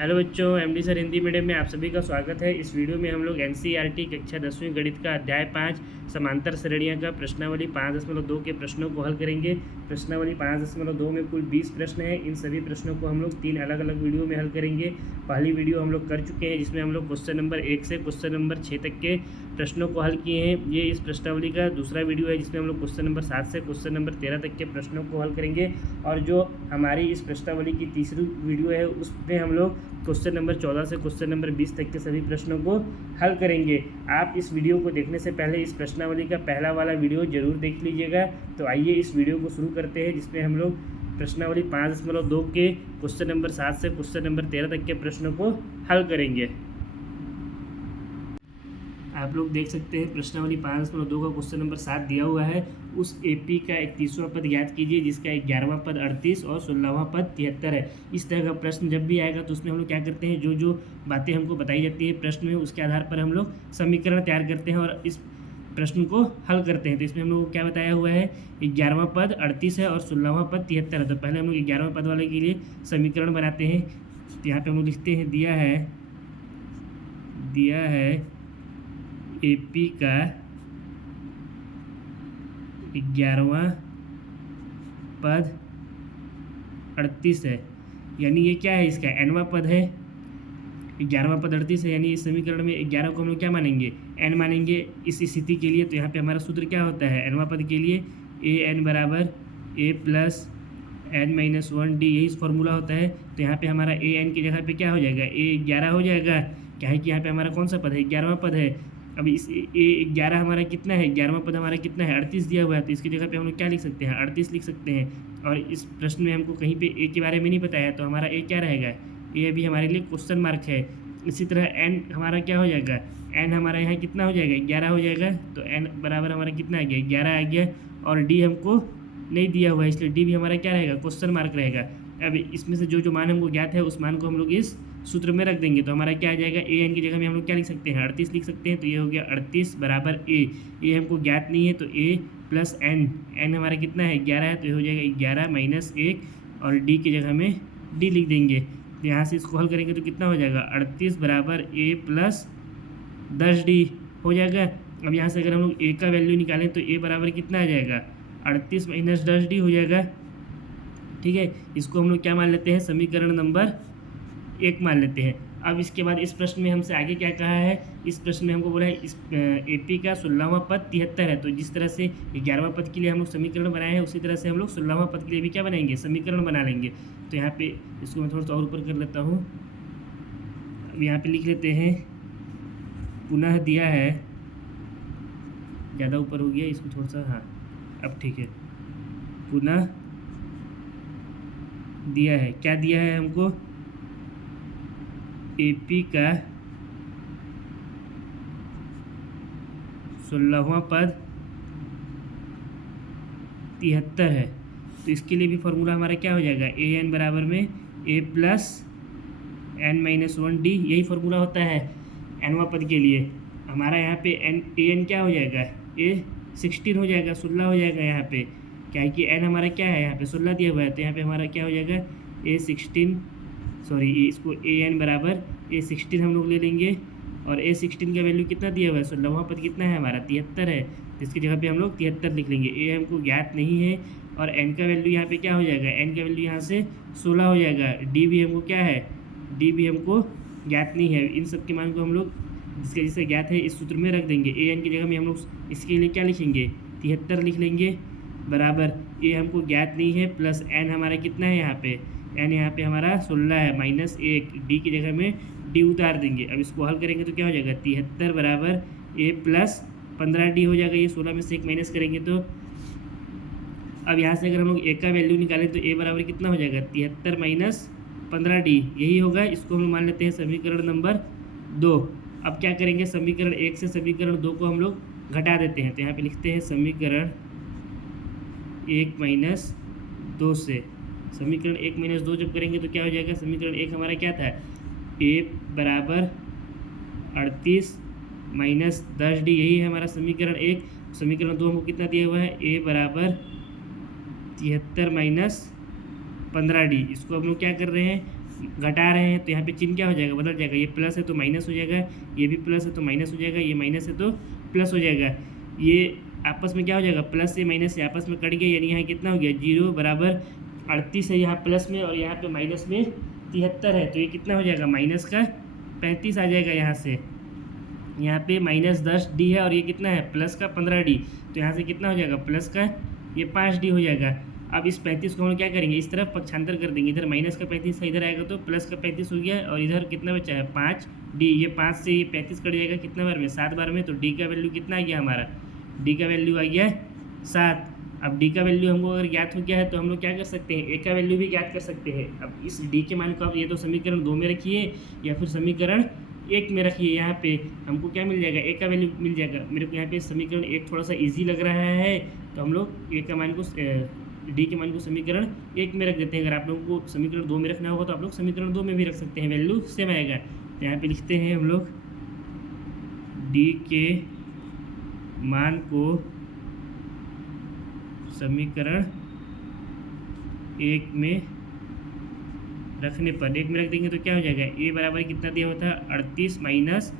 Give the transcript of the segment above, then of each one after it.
Hello बच्चों, MD sir Hindi medium में आप सभी का स्वागत है। इस वीडियो में हम लोग एनसीईआरटी कक्षा 10वीं गणित का अध्याय 5 समांतर श्रेणियां का प्रश्नावली 5.2 के प्रश्नों को हल करेंगे। प्रश्नावली 5.2 में कुल 20 प्रश्न हैं। इन सभी प्रश्नों को हम लोग 3 अलग अलग वीडियो में हल करेंगे। पहली वीडियो हम लोग कर चुके हैं, जिसमें हम लोग क्वेश्चन नंबर 1 से क्वेश्चन नंबर 6 तक के प्रश्नों को हल किए हैं। ये इस प्रश्नावली का दूसरा वीडियो है, जिसमें हम लोग क्वेश्चन नंबर 7 से क्वेश्चन नंबर 13 तक के प्रश्नों को हल करेंगे। और जो हमारी इस प्रश्नावली की तीसरी वीडियो है, उसमें हम लोग क्वेश्चन नंबर 14 से क्वेश्चन नंबर 20 तक के सभी प्रश्नों को हल करेंगे। आप इस वीडियो को देखने से पहले इस प्रश्नावली का पहला वाला वीडियो जरूर देख लीजिएगा। तो आइए इस वीडियो को शुरू करते हैं, जिसमें हम लोग प्रश्नावली 5.2 के क्वेश्चन नंबर 7 से क्वेश्चन नंबर 13 तक के प्रश्नों को हल करेंगे। आप लोग देख सकते हैं प्रश्नावली 5.2 का क्वेश्चन नंबर 7 दिया हुआ है। उस एपी का 31वां पद ज्ञात कीजिए, जिसका 11वां पद 38 और 16वां पद 73 है। इस तरह का प्रश्न जब भी आएगा तो उसमें हम लोग क्या करते हैं, जो जो बातें हमको बताई जाती है प्रश्न में, उसके आधार पर हम लोग समीकरण तैयार करते हैं और इस प्रश्न को हल करते हैं। तो इसमें हम लोग को क्या बताया हुआ है, 11वां पद 38 है और 16वां पद 73 है। तो पहले हम लोग 11वां पद वाले के लिए समीकरण बनाते हैं। तो यहाँ पर हम लोग लिखते हैं, दिया है एपी का 11वां पद 38 है, यानी ये क्या है, इसका nवां पद है। 11वां पद 38 है, यानी इस समीकरण में 11 को हम लोग क्या मानेंगे, n मानेंगे इस स्थिति के लिए। तो यहाँ पे हमारा सूत्र क्या होता है, nवां पद के लिए an बराबर a प्लस n-1d, यही फॉर्मूला होता है। तो यहाँ पे हमारा an की जगह पे क्या हो जाएगा, a 11 हो जाएगा। क्या है कि यहाँ पे हमारा कौन सा पद है, 11वां पद है। अब इस A11 हमारा कितना है, 11वां पद हमारा कितना है, 38 दिया हुआ है। तो इसकी जगह पे हम लोग क्या लिख सकते हैं, 38 लिख सकते हैं। और इस प्रश्न में हमको कहीं पे A के बारे में नहीं बताया है, तो हमारा A क्या रहेगा, A अभी हमारे लिए क्वेश्चन मार्क है। इसी तरह N हमारा क्या हो जाएगा, N हमारा यहाँ कितना हो जाएगा, 11 हो जाएगा। तो N बराबर हमारा कितना आ गया, 11 आ गया। और D हमको नहीं दिया हुआ है, इसलिए D भी हमारा क्या रहेगा, क्वेश्चन मार्क रहेगा। अब इसमें से जो जो मान हमको ज्ञात है, उस मान को हम लोग इस सूत्र में रख देंगे। तो हमारा क्या आ जाएगा, an की जगह में हम लोग क्या लिख सकते हैं, 38 लिख सकते हैं। तो ये हो गया 38 बराबर a हमको ज्ञात नहीं है, तो a प्लस n हमारा कितना है, 11 है। तो ये हो जाएगा 11 माइनस 1 और d की जगह में d लिख देंगे। तो यहाँ से इसको हल करेंगे तो कितना हो जाएगा, 38 बराबर a प्लस 10d हो जाएगा। अब यहाँ से अगर हम लोग a का वैल्यू निकालें तो a बराबर कितना आ जाएगा, 38 माइनस 10d हो जाएगा। ठीक है, इसको हम लोग क्या मान लेते हैं, समीकरण नंबर 1 मान लेते हैं। अब इसके बाद इस प्रश्न में हमसे आगे क्या कहा है, इस प्रश्न में हमको बोला है इस एपी का 16वां पद 73 है। तो जिस तरह से 11वां पद के लिए हम लोग समीकरण बनाए हैं, उसी तरह से हम लोग 16वां पद के लिए भी क्या बनाएंगे, समीकरण बना लेंगे। तो यहाँ पे इसको मैं थोड़ा सा और ऊपर कर लेता हूँ। अब यहाँ पे लिख लेते हैं, पुनः दिया है, ज़्यादा ऊपर हो गया, इसको थोड़ा सा, हाँ अब ठीक है। पुनः दिया है, क्या दिया है हमको, एपी का 16वां पद 73 है। तो इसके लिए भी फॉर्मूला हमारा क्या हो जाएगा, an बराबर में a प्लस n-1d, यही फॉर्मूला होता है nवां पद के लिए। हमारा यहाँ पे an क्या हो जाएगा, a 16 हो जाएगा, 16 हो जाएगा। यहाँ पे क्या है कि n हमारा क्या है, यहाँ पे 16 दिया हुआ है। तो यहाँ पे हमारा क्या हो जाएगा, इसको an बराबर a16 हम लोग ले लेंगे। और a16 का वैल्यू कितना दिया हुआ है, 16वां पद कितना है हमारा, 73 है। तो इसकी जगह पे हम लोग 73 लिख लेंगे। a हमको ज्ञात नहीं है और n का वैल्यू यहाँ पे क्या हो जाएगा, n का वैल्यू यहाँ से 16 हो जाएगा। d भी हमको क्या है, d भी हमको ज्ञात नहीं है। इन सब के मान को हम लोग जिसके जिससे ज्ञात है इस सूत्र में रख देंगे। an की जगह में हम लोग इसके लिए क्या लिखेंगे, 73 लिख लेंगे बराबर a हमको ज्ञात नहीं है, प्लस n हमारा कितना है, यहाँ पे n यहाँ पे हमारा 16 है, माइनस 1, d की जगह में d उतार देंगे। अब इसको हल करेंगे तो क्या हो जाएगा, 73 बराबर a प्लस 15d हो जाएगा। ये 16 में से 1 माइनस करेंगे तो अब यहाँ से अगर हम लोग a का वैल्यू निकालें तो a बराबर कितना हो जाएगा, 73 माइनस 15d, यही होगा। इसको हम मान लेते हैं समीकरण नंबर 2। अब क्या करेंगे, समीकरण 1 से समीकरण 2 को हम लोग घटा देते हैं। तो यहाँ पे लिखते हैं समीकरण 1 माइनस 2 से समीकरण 1 माइनस 2 जब करेंगे तो क्या हो जाएगा, समीकरण 1 हमारा क्या था, a बराबर 38 माइनस 10d, यही है हमारा समीकरण 1। समीकरण 2 हमको कितना दिया हुआ है, a बराबर 73 माइनस 15d। इसको हम लोग क्या कर रहे हैं, घटा रहे हैं तो यहाँ पे चिन्ह क्या हो जाएगा, बदल जाएगा। ये प्लस है तो माइनस हो जाएगा, ये भी प्लस है तो माइनस हो जाएगा, ये माइनस है तो प्लस हो जाएगा। ये आपस में क्या हो जाएगा, प्लस से माइनस से आपस में कट गया, यानी यहाँ कितना हो गया 0 बराबर 38 है यहाँ प्लस में, और यहाँ पे माइनस में 73 है, तो ये कितना हो जाएगा माइनस का 35 आ जाएगा यहाँ से। यहाँ पे -10D है और ये कितना है प्लस का 15D, तो यहाँ से कितना हो जाएगा प्लस का ये 5D हो जाएगा। अब इस 35 को हम क्या करेंगे, इस तरफ पक्षांतर कर देंगे, इधर माइनस का 35 इधर आएगा तो प्लस का 35 हो गया, और इधर कितना बचा है 5D। ये 5 से ये 35 कट जाएगा कितना बार में, 7 बार में, तो D का वैल्यू कितना आ गया हमारा, D का वैल्यू आ गया 7। अब D का वैल्यू हमको अगर ज्ञात हो गया है तो हम लोग क्या कर सकते हैं, A का वैल्यू भी ज्ञात कर सकते हैं। अब इस D के मान को आप ये तो समीकरण 2 में रखिए या फिर समीकरण 1 में रखिए। यहाँ पे हमको क्या मिल जाएगा, A का वैल्यू मिल जाएगा। मेरे को यहाँ पे समीकरण 1 थोड़ा सा इजी लग रहा है, तो हम लोग A का मान को D के मान को समीकरण 1 में रख देते हैं। अगर आप लोगों को समीकरण 2 में रखना होगा तो आप लोग समीकरण 2 में भी रख सकते हैं, वैल्यू सेम आएगा। तो यहाँ पे लिखते हैं हम लोग D के मान को समीकरण 1 में रखने पर, 1 में रख देंगे तो क्या हो जाएगा, A बराबर कितना दिया हुआ था 38 माइनस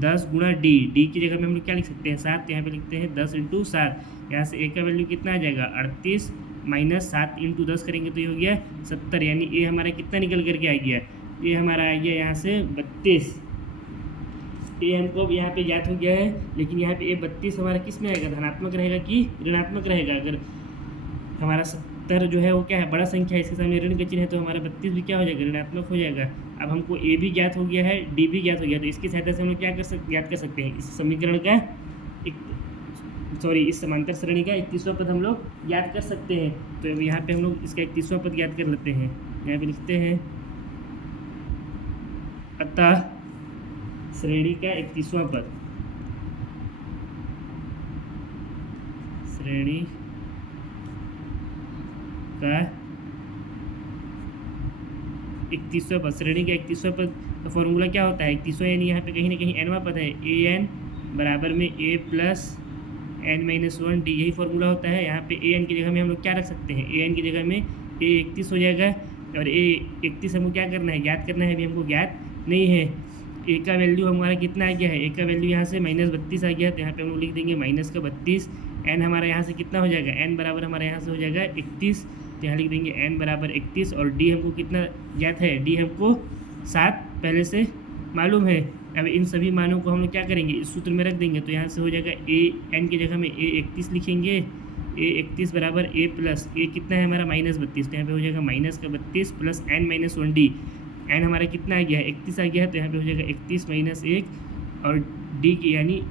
10 गुणा D। D की जगह में हम लोग क्या लिख सकते हैं 7, यहाँ पे लिखते हैं 10 × 7। यहाँ से A का वैल्यू कितना आ जाएगा 38 माइनस 7 × 10 करेंगे तो ये हो गया 70, यानी A हमारा कितना निकल करके आ गया, A हमारा आ गया यहाँ से 32। A हमको यहाँ पे ज्ञात हो गया है, लेकिन यहाँ पे A 32 हमारा किस में आएगा, धनात्मक रहेगा कि ऋणात्मक रहेगा। अगर हमारा 70 जो है वो क्या है बड़ा संख्या है, इसके सामने ऋण का चिन्ह है, तो हमारा 32 भी क्या हो जाएगा ऋणात्मक हो जाएगा। अब हमको A भी ज्ञात हो गया है, D भी ज्ञात हो गया, तो इसकी सहायता से हम लोग क्या ज्ञात कर सकते हैं, इस समीकरण का इस समांतर श्रेणी का 31वां पद हम लोग ज्ञात कर सकते हैं। तो यहाँ पे हम लोग इसका 31वां पद ज्ञात कर लेते हैं। यहाँ पे लिखते हैं अतः श्रेणी का 31वां पद, श्रेणी का 31वां पद, श्रेणी का 31वां पद का फॉर्मूला क्या होता है 31वां, यानी यहाँ पे कहीं ना कहीं nवां पद है, an बराबर में a प्लस n-1d, यही फॉर्मूला होता है। यहाँ पे an की जगह में हम लोग क्या रख सकते हैं, an की जगह में a 31 हो जाएगा, और a 31 हमको क्या करना है ज्ञात करना है, अभी हमको ज्ञात नहीं है। a का वैल्यू हमारा कितना आ गया है, a का वैल्यू यहाँ से -32 आ गया, तो यहाँ पे हम लोग लिख देंगे -32। n हमारा यहाँ से कितना हो जाएगा, n बराबर हमारा यहाँ से हो जाएगा 31, तो यहाँ लिख देंगे n बराबर 31। और d हमको कितना ज्ञात है, d हमको 7 पहले से मालूम है। अब इन सभी मानों को हम लोग क्या करेंगे, इस सूत्र में रख देंगे, तो यहाँ से हो जाएगा a n की जगह में a 31 लिखेंगे, a 31 बराबर a प्लस a कितना है हमारा -32, तो यहाँ पे हो जाएगा -32 प्लस n-1d। n हमारा कितना आ गया है 31 आ गया है, तो यहाँ पे हो जाएगा 31 - 1, और d की यानी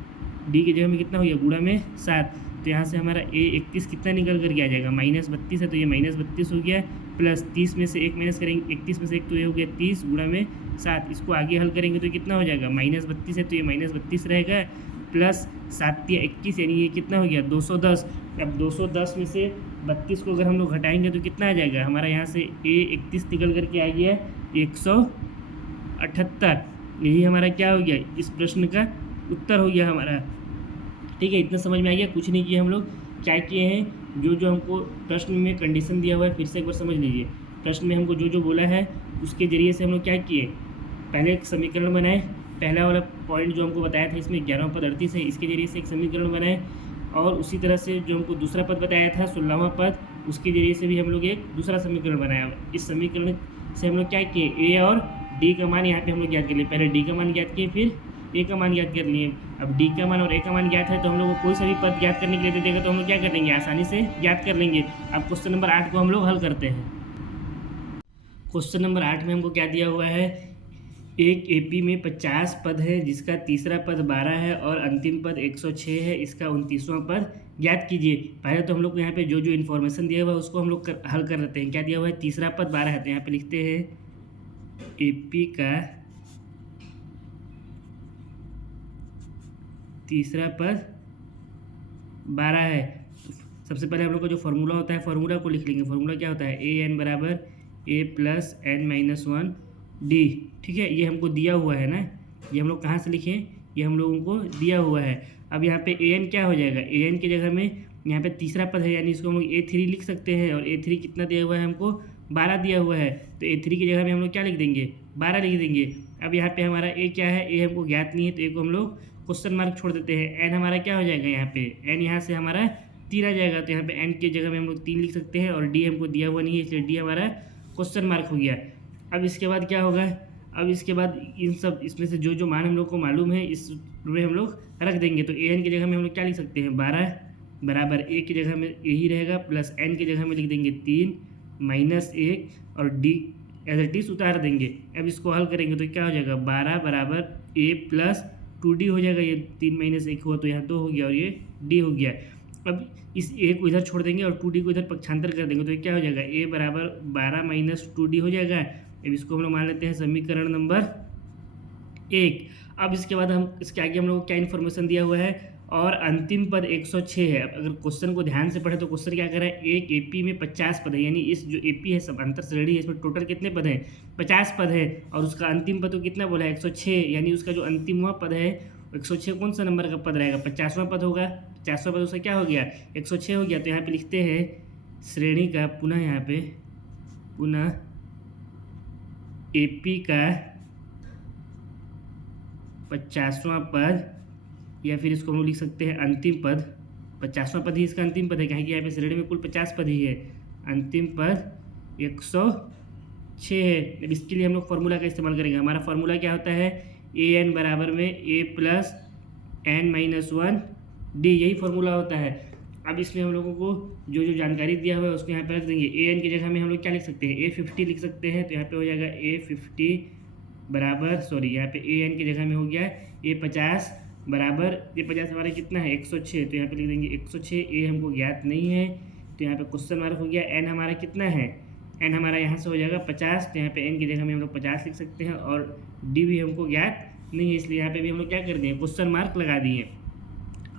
d की जगह में कितना हो गया गुणा में 7, तो यहाँ से हमारा a 31 कितना निकल करके आ जाएगा -32 है, तो ये -32 हो गया, प्लस 30 में से 1 माइनस करेंगे, 31 में से 1 तो ये हो गया 30 गुणा में 7। इसको आगे हल करेंगे तो कितना हो जाएगा -32 है, तो ये -32 रहेगा, प्लस 7 × 21, यानी ये कितना हो गया 210। अब 210 में से 32 को अगर हम लोग घटाएंगे तो कितना आ जाएगा हमारा, यहाँ से a 31 निकल करके आ गया 178। यही हमारा क्या हो गया, इस प्रश्न का उत्तर हो गया हमारा। ठीक है, इतना समझ में आ गया। कुछ नहीं किया हम लोग, क्या किए हैं, जो हमको प्रश्न में कंडीशन दिया हुआ है फिर से एक बार समझ लीजिए। प्रश्न में हमको जो बोला है उसके ज़रिए से हम लोग क्या किए, पहले एक समीकरण बनाए, पहला वाला पॉइंट जो हमको बताया था इसमें 11वां पद 38 है, इसके जरिए से एक समीकरण बनाए, और उसी तरह से जो हमको दूसरा पद बताया था 16वां पद, उसके जरिए से भी हम लोग एक दूसरा समीकरण बनाया। इस समीकरण से हम लोग क्या किए, ए और डी का मान यहाँ पे हम लोग ज्ञात कर लिए, पहले डी का मान ज्ञात किए फिर ए का मान ज्ञात कर लिए। अब डी का मान और ए का मान ज्ञात है तो हम लोग को कोई सा भी पद ज्ञात करने के लिए दे देगा तो हम लोग क्या कर लेंगे, आसानी से ज्ञात कर लेंगे। अब क्वेश्चन नंबर 8 को हम लोग हल करते हैं। क्वेश्चन नंबर 8 में हमको क्या दिया हुआ है, एक एपी में 50 पद है जिसका तीसरा पद 12 है और अंतिम पद 106 है, इसका 29वां पद ज्ञात कीजिए। पहले तो हम लोग को यहाँ पे जो इन्फॉर्मेशन दिया हुआ है उसको हम लोग हल कर लेते हैं। क्या दिया हुआ है, तीसरा पद 12 है, तो यहाँ पे लिखते हैं एपी का तीसरा पद 12 है। सबसे पहले हम लोग का जो फॉर्मूला होता है फार्मूला को लिख लेंगे। फार्मूला क्या होता है, ए एन बराबर ए प्लस एन माइनस 1 डी। ठीक है, ये हमको दिया हुआ है ना, ये हम लोग कहाँ से लिखें, ये हम लोगों को दिया हुआ है। अब यहाँ पे ए एन क्या हो जाएगा, ए एन की जगह में यहाँ पे तीसरा पद है यानी इसको हम लोग A3 लिख सकते हैं, और A3 कितना दिया हुआ है हमको 12 दिया हुआ है, तो A3 की जगह में हम लोग क्या लिख देंगे, 12 लिख देंगे। अब यहाँ पे हमारा A क्या है, A हमको ज्ञात नहीं है, तो A को हम लोग क्वेश्चन मार्क छोड़ देते हैं। N हमारा क्या हो जाएगा, यहाँ पे N यहाँ से हमारा 3 आ जाएगा, तो यहाँ पे N की जगह में हम लोग 3 लिख सकते हैं, और D हमको दिया हुआ नहीं है, इसलिए D हमारा क्वेश्चन मार्क हो गया। अब इसके बाद क्या होगा, अब इसके बाद इन सब इसमें से जो जो मान हम लोग को मालूम है इसमें हम लोग रख देंगे। तो AN की जगह में हम लोग क्या लिख सकते हैं, 12 बराबर A की जगह में A ही रहेगा, प्लस N की जगह में लिख देंगे 3 माइनस 1 और D एज इट इज उतार देंगे। अब इसको हल करेंगे तो क्या हो जाएगा, 12 बराबर A प्लस 2D हो जाएगा। ये 3 माइनस 1 हुआ तो यहाँ 2 हो गया और ये D हो गया। अब इस A को इधर छोड़ देंगे और 2D को इधर पक्षांतर कर देंगे, तो ये क्या हो जाएगा, A बराबर 12 माइनस 2D हो जाएगा। अब इसको हम लोग मान लेते हैं समीकरण नंबर 1। अब इसके बाद हम इसके आगे हम लोग को क्या इन्फॉर्मेशन दिया हुआ है, और अंतिम पद 106 है। अब अगर क्वेश्चन को ध्यान से पढ़े तो क्वेश्चन क्या कर रहा है, एक AP में 50 पद है, यानी इस जो AP है सब अंतर श्रेणी है, इसमें टोटल कितने पद हैं, 50 पद है, और उसका अंतिम पद तो कितना बोला है, 106, यानी उसका जो अंतिमवां पद है 106 कौन सा नंबर का पद रहेगा, 50वां पद होगा। 50वां पद उसका क्या हो गया, 106 हो गया। तो यहाँ पे लिखते हैं श्रेणी का पुनः, यहाँ पे पुनः AP का 50वां पद, या फिर इसको हम लोग लिख सकते हैं अंतिम पद। 50वां पद ही इसका अंतिम पद है, कहें कि यहाँ पे श्रेणी में कुल 50 पद ही है, अंतिम पद 106 है। अब इसके लिए हम लोग फॉर्मूला का इस्तेमाल करेंगे। हमारा फॉर्मूला क्या होता है, AN बराबर में A plus N minus 1D, यही फॉर्मूला होता है। अब इसमें हम लोगों को जो जो जानकारी दिया हुआ है उसको यहाँ पर रख देंगे। AN की जगह में हम लोग क्या लिख सकते हैं, A50 लिख सकते हैं, तो यहाँ पे हो जाएगा A50 बराबर, सॉरी यहाँ पे AN की जगह में हो गया A50 बराबर, A50 हमारा कितना है 106, तो यहाँ पे लिख देंगे 106। A हमको ज्ञात नहीं है, तो यहाँ पे क्वेश्चन मार्क हो गया। N हमारा कितना है, N हमारा यहाँ से हो जाएगा 50, तो यहाँ पे N की जगह में हम लोग 50 लिख सकते हैं, और D भी हमको ज्ञात नहीं है, इसलिए यहाँ पे भी हम लोग क्या कर दिए, क्वेश्चन मार्क लगा दिए।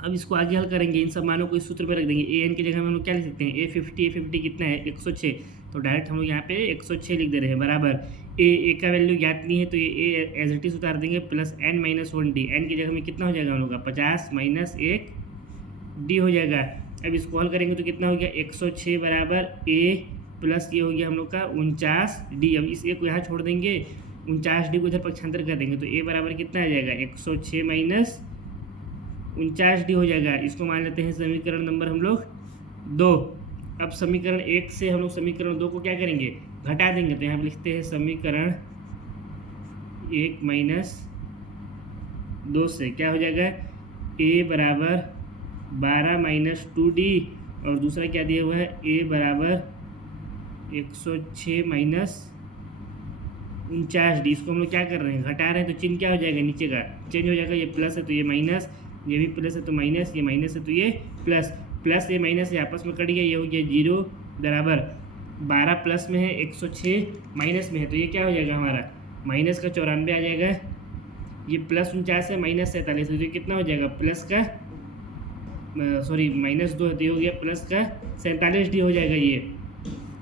अब इसको आगे हल करेंगे, इन सब मानों को इस सूत्र में रख देंगे। AN की जगह में हम लोग क्या लिख सकते हैं, A50 कितना है 106, तो डायरेक्ट हम लोग यहाँ पे 106 लिख दे रहे हैं, बराबर A का वैल्यू ज्ञात नहीं है, तो ये A एज इट इज उतार देंगे, plus N minus 1D, N की जगह में कितना हो जाएगा हम लोग का 50 माइनस 1D हो जाएगा। अब इसको हल करेंगे तो कितना हो गया, 106 बराबर A प्लस ये हो गया हम लोग का 49D। अब इस A को यहाँ छोड़ देंगे, 49D को इधर पक्षांतर कर देंगे, तो A बराबर कितना आ जाएगा 106 माइनस 49D हो जाएगा। इसको मान लेते हैं समीकरण नंबर हम लोग 2। अब समीकरण 1 से हम लोग समीकरण 2 को क्या करेंगे, घटा देंगे, तो यहाँ पर लिखते हैं समीकरण 1 माइनस 2 से क्या हो जाएगा, A बराबर 12 माइनस 2D, और दूसरा क्या दिया हुआ है, A बराबर 106 माइनस 49D। इसको हम लोग क्या कर रहे हैं, घटा रहे हैं, तो चिन्ह क्या हो जाएगा, नीचे का चेंज हो जाएगा, ये प्लस है तो ये माइनस, ये भी प्लस है तो माइनस, ये माइनस है तो ये प्लस, प्लस ये माइनस ये आपस में कट गया, ये हो गया 0 बराबर 12 प्लस में है 106 माइनस में है, तो ये क्या हो जाएगा हमारा माइनस का 94 आ जाएगा। ये प्लस 49 है, माइनस 47 है, तो ये कितना हो जाएगा प्लस का, सॉरी माइनस 2 है, तो ये हो गया प्लस का 47D हो जाएगा ये।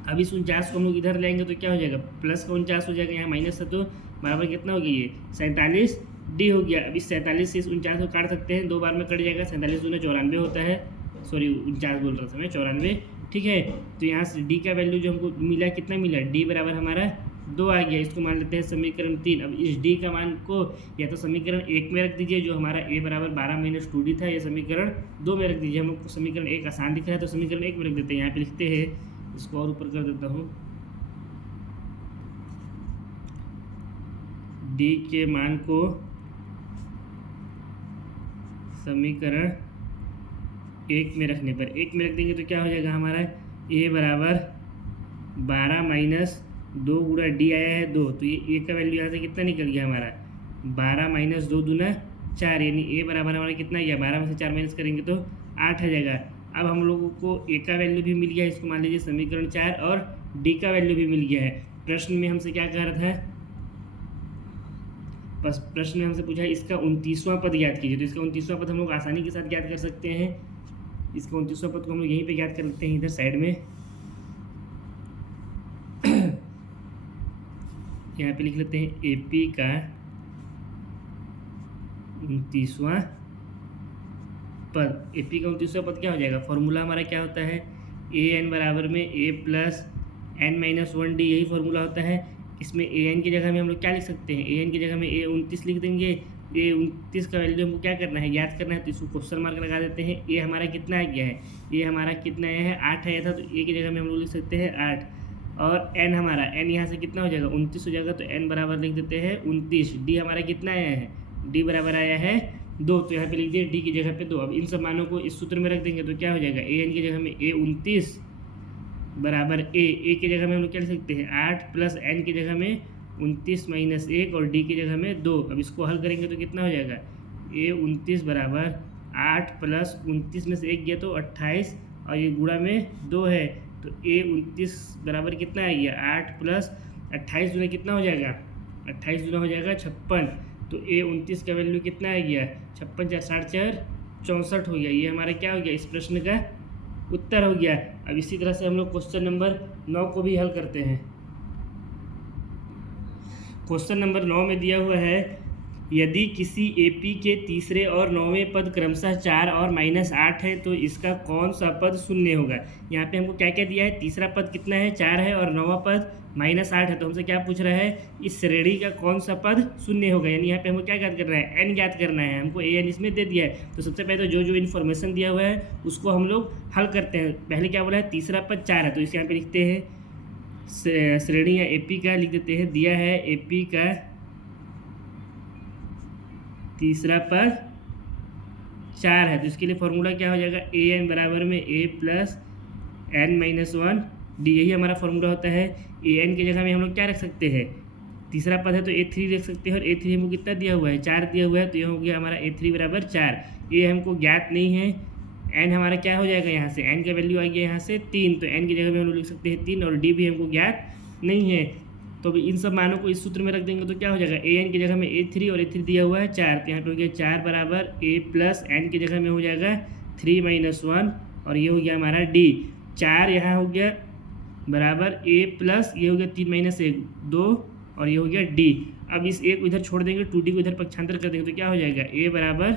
अब इस 49 को हम लोग इधर लेंगे तो क्या हो जाएगा, प्लस का 49 हो जाएगा, यहाँ माइनस है तो बराबर कितना हो गया, ये 47D हो गया। अब इस 47 से इस 49 को काट सकते हैं, 2 बार में कट जाएगा, 47 दूना 94 होता है, सॉरी 49 बोल रहा था मैं, 94, ठीक है। तो यहाँ से D का वैल्यू जो हमको मिला कितना मिला, D बराबर हमारा 2 आ गया। इसको मान लेते हैं समीकरण 3। अब इस D का मान को या तो समीकरण 1 में रख दीजिए, जो हमारा A बराबर 12 माइनस 2D था, या समीकरण 2 में रख दीजिए। हमको समीकरण 1 आसान दिख रहा है तो समीकरण 1 में रख देते हैं। यहाँ पे लिखते हैं, इसको और ऊपर कर देता हूँ, D के मान को समीकरण 1 में रखने पर 1 में रख देंगे तो क्या हो जाएगा हमारा, A बराबर 12 माइनस 2 गुणा D आया है 2, तो ये A का वैल्यू यहाँ से कितना निकल गया हमारा 12 माइनस 2 दूना 4, यानी A बराबर हमारा कितना गया, 12 में से 4 माइनस करेंगे तो 8 आ जाएगा। अब हम लोगों को A का वैल्यू भी मिल गया, इसको मान लीजिए समीकरण 4, और D का वैल्यू भी मिल गया है। प्रश्न में हमसे क्या कह रहा था, बस प्रश्न में हमसे पूछा है इसका 29वां पद ज्ञात कीजिए, तो इसका 29वां पद हम लोग आसानी के साथ ज्ञात कर सकते हैं। इसका 29वां पद को हम लोग यहीं पे ज्ञात कर लेते हैं, इधर साइड में यहाँ पे लिख लेते हैं AP का 29वां पद। AP का 29वां पद क्या हो जाएगा, फॉर्मूला हमारा क्या होता है, AN बराबर में A प्लस n-1d यही फॉर्मूला होता है। इसमें an की जगह में हम लोग क्या लिख सकते हैं, an की जगह में a29 लिख देंगे। a29 का वैल्यू हमको क्या करना है, याद करना है, तो इसको क्वेश्चन मार्क लगा देते हैं। a हमारा कितना आ गया है, a हमारा कितना आया है 8 आया था, तो a की जगह में हम लोग लिख सकते हैं 8। और n हमारा, n यहाँ से कितना हो जाएगा 29 हो जाएगा, तो n बराबर लिख देते हैं 29। d हमारा कितना आया है, d बराबर आया है 2, तो यहाँ पे लिख दिए d की जगह पे 2। अब इन सब मानों को इस सूत्र में रख देंगे तो क्या हो जाएगा, an की जगह में a29 बराबर a की जगह में हम लोग क्या लिख सकते हैं 8 प्लस n की जगह में 29 माइनस 1 और d की जगह में 2। अब इसको हल करेंगे तो कितना हो जाएगा, a29 बराबर 8 प्लस 29 में से 1 गया तो 28 और ये गुणा में 2 है, तो a29 बराबर कितना आ गया 8 प्लस 28 गुना कितना हो जाएगा, 28 गुना हो जाएगा 56। तो a29 का वैल्यू कितना आ गया 56 4 4 64 हो गया। ये हमारा क्या हो गया, इस प्रश्न का उत्तर हो गया। अब इसी तरह से हम लोग क्वेश्चन नंबर 9 को भी हल करते हैं। क्वेश्चन नंबर 9 में दिया हुआ है, यदि किसी एपी के तीसरे और 9वें पद क्रमशः 4 और -8 है तो इसका कौन सा पद शून्य होगा। यहाँ पे हमको क्या क्या दिया है, तीसरा पद कितना है 4 है और 9वां पद -8 है, तो हमसे क्या पूछ रहा है, इस श्रेणी का कौन सा पद शून्य होगा। यानी यहाँ पे हमको क्या ज्ञात करना है, n ज्ञात करना है। हमको an इसमें दे दिया है, तो सबसे पहले तो जो जो इन्फॉर्मेशन दिया हुआ है उसको हम लोग हल करते हैं। पहले क्या बोला है, तीसरा पद 4 है, तो इसे यहाँ पे लिखते हैं श्रेणी या एपी का लिख देते हैं। दिया है एपी का तीसरा पद 4 है, तो इसके लिए फॉर्मूला क्या हो जाएगा, an बराबर में a प्लस n-1 d, यही हमारा फॉर्मूला होता है। an की जगह में हम लोग क्या रख सकते हैं, तीसरा पद है तो a3 रख सकते हैं, और a3 हमको कितना दिया हुआ है 4 दिया हुआ है, तो यह हो गया हमारा a3 बराबर 4। a हमको ज्ञात नहीं है, n हमारा क्या हो जाएगा, यहाँ से n का वैल्यू आ गया यहाँ से 3, तो n की जगह में हम लोग लिख सकते हैं 3, और d भी हमको ज्ञात नहीं है। तो इन सब मानों को इस सूत्र में रख देंगे तो क्या हो जाएगा, an की जगह में a3 और a3 दिया हुआ है 4, तो यहाँ पे हो गया 4 बराबर a प्लस n की जगह में हो जाएगा 3-1, और ये हो गया हमारा d। 4 यहाँ हो गया बराबर a प्लस ये हो गया 3-1 2, और ये हो गया d। अब इस a को इधर छोड़ देंगे, 2d को इधर पक्षांतर कर देंगे तो क्या हो जाएगा, a बराबर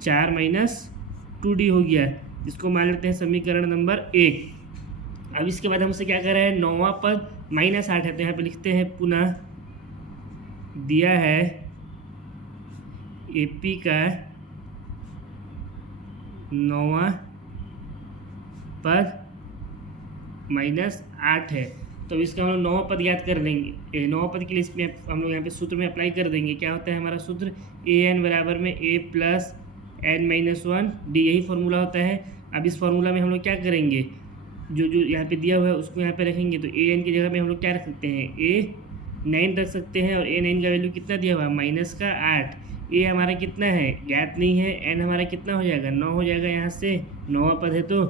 4 - 2d हो गया। इसको मान लेते हैं समीकरण नंबर 1। अब इसके बाद हमसे क्या कर रहा है, 9वां पद -8 है, तो यहाँ पे लिखते हैं पुनः दिया है एपी का 9वां पद -8 है, तो इसका हम लोग 9वां पद याद कर लेंगे। 9वां पद के लिए इसमें हम लोग यहाँ पे सूत्र में अप्लाई कर देंगे। क्या होता है हमारा सूत्र, an बराबर में a प्लस n-1 d, यही फॉर्मूला होता है। अब इस फॉर्मूला में हम लोग क्या करेंगे, जो जो यहाँ पे दिया हुआ है उसको यहाँ पे रखेंगे, तो an की जगह में हम लोग क्या रख सकते हैं, a9 रख सकते हैं, और a9 का वैल्यू कितना दिया हुआ है -8। a हमारा कितना है ज्ञात नहीं है, n हमारा कितना हो जाएगा 9 हो जाएगा, यहाँ से 9वां पद है तो,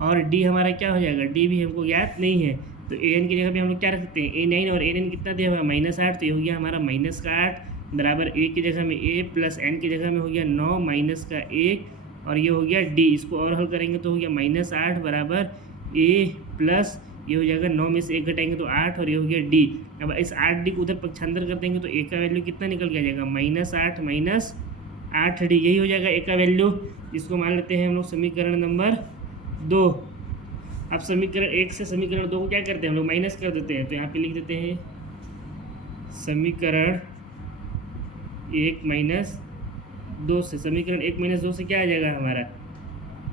और d हमारा क्या हो जाएगा, d भी हमको ज्ञात नहीं है, तो an की जगह में हम लोग क्या रख सकते हैं a9, और a9 कितना दिया हुआ है -8, तो ये हो गया हमारा -8 बराबर a की जगह में a प्लस n की जगह में हो गया 9 माइनस का 1, और ये हो गया d। इसको और हल करेंगे तो हो गया -8 बराबर a प्लस ये हो जाएगा 9 में से 1 घटाएंगे तो 8, और ये हो गया d। अब इस 8d को उधर पक्षांतर कर देंगे तो a का वैल्यू कितना निकल के आ जाएगा, -8 - 8d, यही हो जाएगा a का वैल्यू। इसको मान लेते हैं हम लोग समीकरण नंबर 2। अब समीकरण 1 से समीकरण 2 को क्या करते हैं हम लोग, माइनस कर देते हैं, तो यहाँ पे लिख देते हैं समीकरण 1 - 2 से, समीकरण 1 - 2 से क्या आ जाएगा हमारा,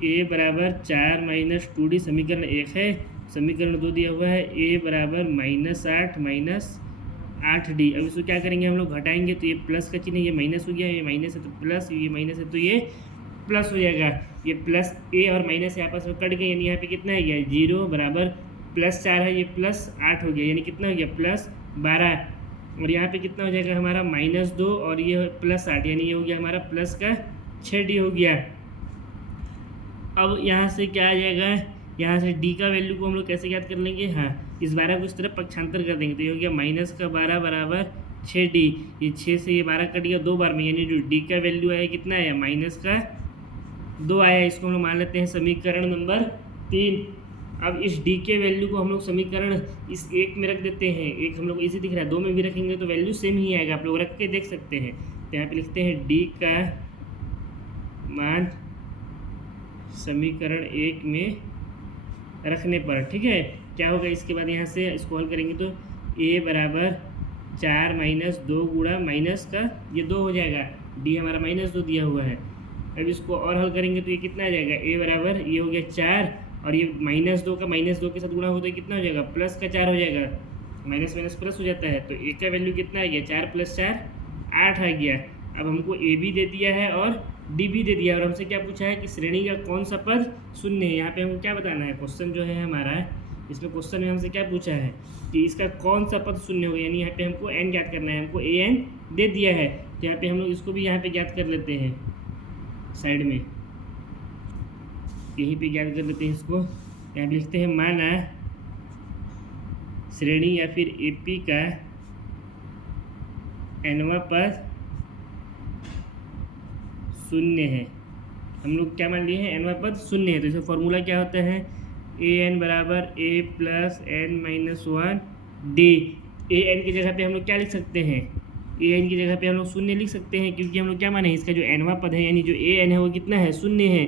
a बराबर 4 - 2d समीकरण 1 है। समीकरण 2 दिया हुआ है a बराबर -8 - 8d। अब इसको क्या करेंगे हम लोग, घटाएंगे तो ये प्लस का चिन्ह, ये माइनस हो गया, ये माइनस है तो प्लस, ये माइनस है तो ये प्लस हो जाएगा। ये प्लस a और माइनस आपस में कट गए, यानी यहाँ पे कितना है गया 0 बराबर +4 है, ये +8 हो गया, यानी कितना हो गया +12, और यहाँ पे कितना हो जाएगा हमारा -2, और ये +8, यानी ये हो गया हमारा प्लस का 6d हो गया। अब यहाँ से क्या आ जाएगा, यहाँ से d का वैल्यू को हम लोग कैसे याद कर लेंगे, हाँ इस 12 को इस तरफ पक्षांतर कर देंगे, तो ये हो गया -12 बराबर 6d। ये 6 से ये 12 कट गया 2 बार में, यानी जो d का वैल्यू आया कितना आया -2 आया। इसको हम लोग मान लेते हैं समीकरण नंबर 3। अब इस d के वैल्यू को हम लोग समीकरण इस 1 में रख देते हैं, एक हम लोग इसी दिख रहा है, 2 में भी रखेंगे तो वैल्यू सेम ही आएगा, आप लोग रख के देख सकते हैं। तो यहाँ पे लिखते हैं d का मान समीकरण 1 में रखने पर, ठीक है। क्या होगा इसके बाद यहाँ से इसको हल करेंगे तो a बराबर 4 माइनस 2 गुणा माइनस का ये 2 हो जाएगा, d हमारा -2 दिया हुआ है। अब इसको और हल करेंगे तो ये कितना आ जाएगा, a बराबर ये हो गया 4 और ये -2 का -2 के साथ गुणा हो तो ये कितना हो जाएगा, प्लस का 4 हो जाएगा, माइनस माइनस प्लस हो जाता है। तो a का वैल्यू कितना आ गया, 4 + 4 8 आ गया। अब हमको a भी दे दिया है और d भी दे दिया है और हमसे क्या पूछा है कि श्रेणी का कौन सा पद शून्य है। यहाँ पे हमको क्या बताना है, क्वेश्चन जो है हमारा, इसमें क्वेश्चन में हमसे क्या पूछा है कि इसका कौन सा पद शून्य होगा, यानी यहाँ पे हमको n ज्ञात करना है। हमको an दे दिया है तो यहाँ पे हम लोग इसको भी यहाँ पे ज्ञात कर लेते हैं, साइड में यहीं पे ज्ञात कर लेते हैं इसको। यहाँ पे लिखते हैं माना श्रेणी या फिर AP का nवां पद शून्य है। हम लोग क्या मान लिए हैं, nवां पद शून्य है। तो इसका फॉर्मूला क्या होता है, an बराबर a + n - 1 d। an की जगह पे हम लोग क्या लिख सकते हैं, an की जगह पे हम लोग शून्य लिख सकते हैं, क्योंकि हम लोग क्या माने, इसका जो nवां पद है यानी जो an है वो कितना है, शून्य है।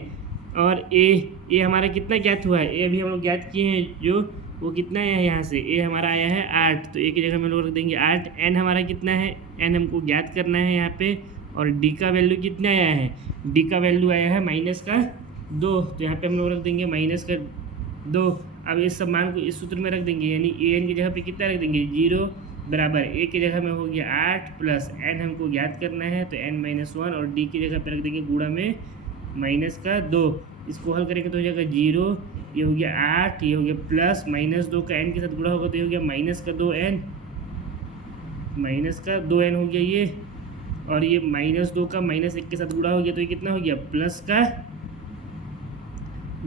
और a हमारा कितना ज्ञात हुआ है, a अभी हम लोग ज्ञात किए हैं, जो वो कितना है यहाँ से, a हमारा आया है 8, तो a की जगह में लोग रख देंगे 8। n हमारा कितना है, n हमको ज्ञात करना है यहाँ पे। और d का वैल्यू कितना आया है, d का वैल्यू आया है -2, तो यहाँ पे हम लोग रख देंगे -2। अब इस सब मान को इस सूत्र में रख देंगे, यानी an की जगह पे कितना रख देंगे, 0 बराबर a की जगह में हो गया 8 प्लस n हमको ज्ञात करना है तो n - 1 और d की जगह पे रख देंगे गुणा में -2। इसको हल करेंगे तो हो जाएगा 0, ये हो गया 8, ये हो गया प्लस -2 का n के साथ गुणा होगा तो ये हो गया -2n हो गया ये, और ये -2 का -1 के साथ गुणा हो गया तो ये कितना हो गया, +2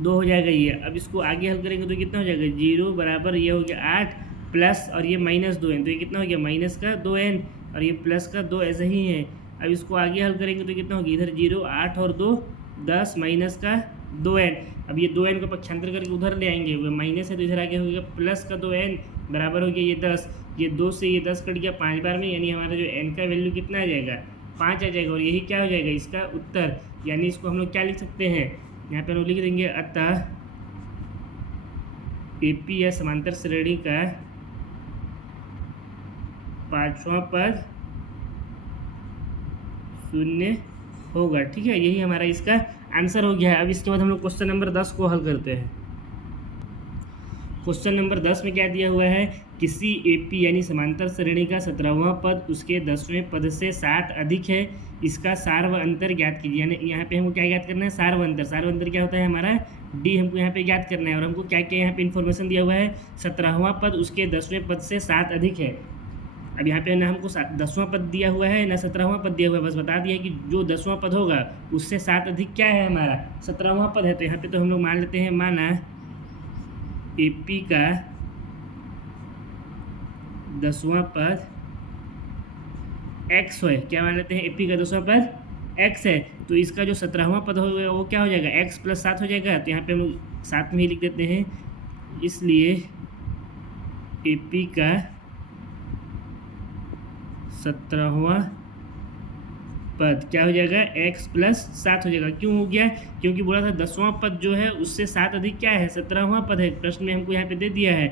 हो जाएगा ये। अब इसको आगे हल करेंगे तो कितना हो जाएगा, 0 बराबर ये हो गया 8 प्लस और ये -2n तो ये कितना हो गया, -2n और ये +2 ऐसे ही है। अब इसको आगे हल करेंगे तो कितना होगी, इधर 0 8 और 2 10 -2n। अब ये 2n का पक्षांतर करके उधर ले आएंगे, माइनस है तो इधर आगे हो गया +2n बराबर हो गया ये 10। ये 2 से ये 10 कट गया 5 बार में, यानी हमारा जो n का वैल्यू कितना आ जाएगा, 5 आ जाएगा। और यही क्या हो जाएगा इसका उत्तर, यानी इसको हम लोग क्या लिख सकते हैं, यहाँ पे हम लोग लिख देंगे अतः AP या समांतर श्रेणी का 5वां पद शून्य होगा। ठीक है, यही हमारा इसका आंसर हो गया है। अब इसके बाद हम लोग क्वेश्चन नंबर 10 को हल करते हैं। क्वेश्चन नंबर 10 में क्या दिया हुआ है, किसी AP यानी समांतर श्रेणी का 17वां पद उसके 10वें पद से 60 अधिक है, इसका सार व अंतर ज्ञात कीजिए। यानी यहाँ पे हमको क्या ज्ञात करना है, सार व अंतर। सार व अंतर क्या होता है हमारा, D हमको यहाँ पे ज्ञात करना है। और हमको क्या क्या यहाँ पे इन्फॉर्मेशन दिया हुआ है, 17वां पद उसके 10वें पद से 60 अधिक है। अब यहाँ पे ना हमको 10वां पद दिया हुआ है ना 17वां पद दिया हुआ है, बस बता दिया कि जो 10वां पद होगा उससे 60 अधिक क्या है हमारा, 17वां पद है। तो यहाँ पे तो हम लोग मान लेते हैं, माना AP का 10वां पद x है। क्या मान लेते हैं, AP का 10वां पद x है, तो इसका जो 17वां पद होगा वो क्या हो जाएगा, x + 7 हो जाएगा। तो यहाँ पे हम लोग 7 में ही लिख देते हैं, इसलिए AP का 17वां पद क्या हो जाएगा, x + 7 हो जाएगा। क्यों हो गया, क्योंकि बोला था 10वां पद जो है उससे 7 अधिक क्या है, 17वां पद है। प्रश्न में हमको यहाँ पे दे दिया है।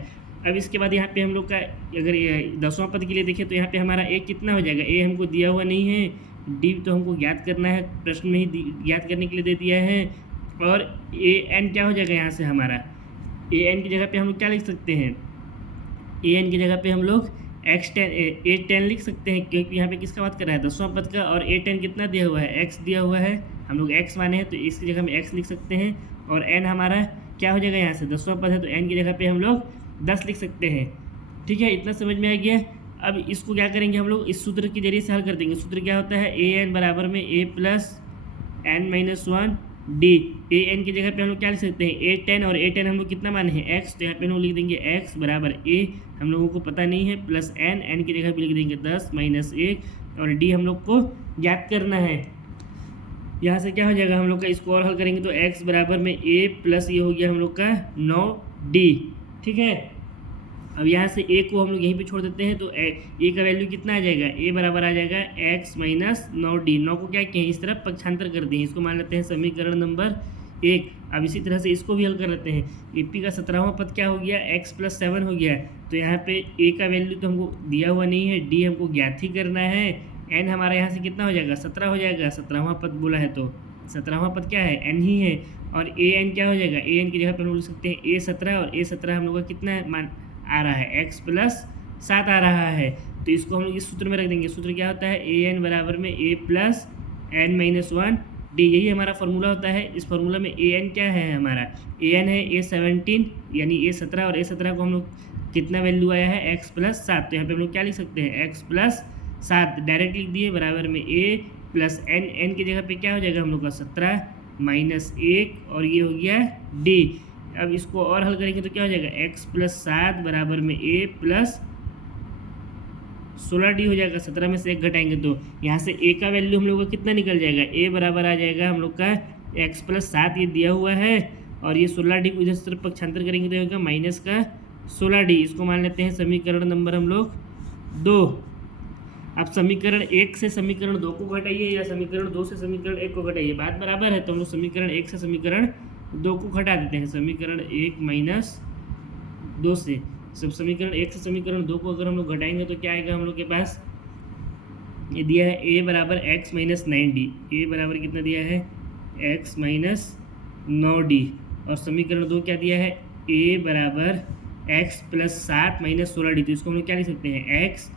अब इसके बाद यहाँ पे हम लोग का अगर 10वां पद के लिए देखें तो यहाँ पे हमारा a कितना हो जाएगा, a हमको दिया हुआ नहीं है, d तो हमको ज्ञात करना है, प्रश्न में ही ज्ञात करने के लिए दे दिया है। और an क्या हो जाएगा, यहाँ से हमारा an की जगह पे हम लोग क्या लिख सकते हैं, an की जगह पे हम लोग a10 लिख सकते हैं, क्योंकि यहाँ पे किसका बात कर रहा है, 10वां पद का। और a10 कितना दिया हुआ है, x दिया हुआ है, हम लोग x माने हैं तो इसकी जगह में x लिख सकते हैं। और n हमारा क्या हो जाएगा, यहाँ से 10वां पद है तो n की जगह पे हम लोग 10 लिख सकते हैं। ठीक है, इतना समझ में आ गया। अब इसको क्या करेंगे, हम लोग इस सूत्र के जरिए से हल कर देंगे। सूत्र क्या होता है, an बराबर में a + n - 1 d। an की जगह पे हम लोग क्या लिख सकते हैं, a10, और a10 हम लोग कितना माने हैं, x, तो यहाँ पे हम लोग लिख देंगे x बराबर a, हम लोगों को पता नहीं है, प्लस n की जगह पे लिख देंगे 10 - 1, और d हम लोग को ज्ञात करना है। यहाँ से क्या हो जाएगा, हम लोग का इसको और हल करेंगे तो x बराबर में a प्लस ये हो गया हम लोग का 9d। ठीक है, अब यहाँ से a को हम लोग यहीं पे छोड़ देते हैं तो a का वैल्यू कितना आ जाएगा, a बराबर आ जाएगा x - 9d। 9 को क्या किए, इस तरफ पक्षांतर कर दिए, इसको मान लेते हैं समीकरण नंबर 1। अब इसी तरह से इसको भी हल कर लेते हैं। ए पी का 17वां पद क्या हो गया, x+7 हो गया। तो यहाँ पे ए का वैल्यू तो हमको दिया हुआ नहीं है, डी हमको ज्ञात ही करना है। एन हमारा यहाँ से कितना हो जाएगा, 17 हो जाएगा। 17वां पद बोला है तो 17वां पद क्या है, एन ही है। और ए एन क्या हो जाएगा, ए एन की जगह पर हम लोग लिख सकते हैं A17, और A17 हम लोग का कितना मान आ रहा है, x+7 आ रहा है। तो इसको हम लोग इस सूत्र में रख देंगे। सूत्र क्या होता है, an बराबर में a+n-1 डी, यही हमारा फार्मूला होता है। इस फार्मूला में an क्या है हमारा, an है A17 यानी A17, और A17 को हम लोग कितना वैल्यू आया है, x+7। तो यहाँ पे हम लोग क्या लिख सकते हैं, x+7 डायरेक्ट लिख दिए, बराबर में a+n, n की जगह पे क्या हो जाएगा हम लोग का 17 - 1, और ये हो गया d। अब इसको और हल करेंगे तो क्या हो जाएगा, x+7 बराबर में a+16d हो जाएगा। 17 में से 1 घटाएंगे तो यहाँ से a का वैल्यू हम लोग का कितना निकल जाएगा, a बराबर आ जाएगा हम लोग का x+7 ये दिया हुआ है, और ये 16d को इधर से तरफ पक्षांतर करेंगे तो होगा -16d। इसको मान लेते हैं समीकरण नंबर हम लोग 2। अब समीकरण 1 से समीकरण 2 को घटाइए, या समीकरण 2 से समीकरण 1 को घटाइए, बात बराबर है। तो हम लोग समीकरण 1 से समीकरण 2 को घटा देते हैं। समीकरण 1 - 2 से सब समीकरण 1 से समीकरण 2 को अगर हम लोग घटाएंगे तो क्या आएगा हम लोग के पास, ये दिया है a बराबर x - 9d। a बराबर कितना दिया है, x - 9d। और समीकरण 2 क्या दिया है, a बराबर x+7 - 16d। तो इसको हम लोग क्या लिख सकते हैं, x -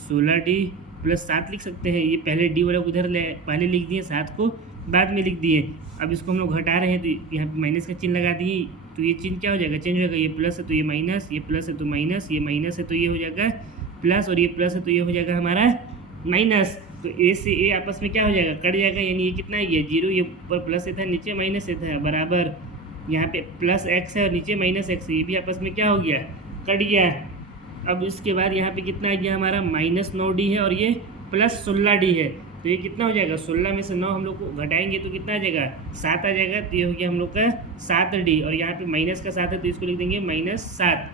16d + 7 लिख सकते हैं। ये पहले d वाला को इधर पहले लिख दिए, 7 को बाद में लिख दिए। अब इसको हम लोग घटा रहे हैं तो यहाँ पे माइनस का चिन्ह लगा दिए, तो ये चिन्ह क्या हो जाएगा, चेंज हो जाएगा। ये प्लस है तो ये माइनस, ये प्लस है तो माइनस, ये माइनस है तो ये हो जाएगा प्लस, और ये प्लस है तो ये हो जाएगा हमारा माइनस। तो ए से ए आपस में क्या हो जाएगा, कट जाएगा। यानी ये कितना है, ये 0, ये ऊपर प्लस से था, नीचे माइनस से था, बराबर यहाँ पे +x है और नीचे -x है, ये भी आपस में क्या हो गया, कट गया। अब इसके बाद यहाँ पे कितना आ गया हमारा, -9d है, और ये +16d है। तो ये कितना हो जाएगा, 16 में से 9 हम लोग को घटाएंगे तो कितना आ जाएगा, 7 आ जाएगा। तो ये हो गया हम लोग का 7d, और यहाँ पे माइनस का 7 है तो इसको लिख देंगे -7।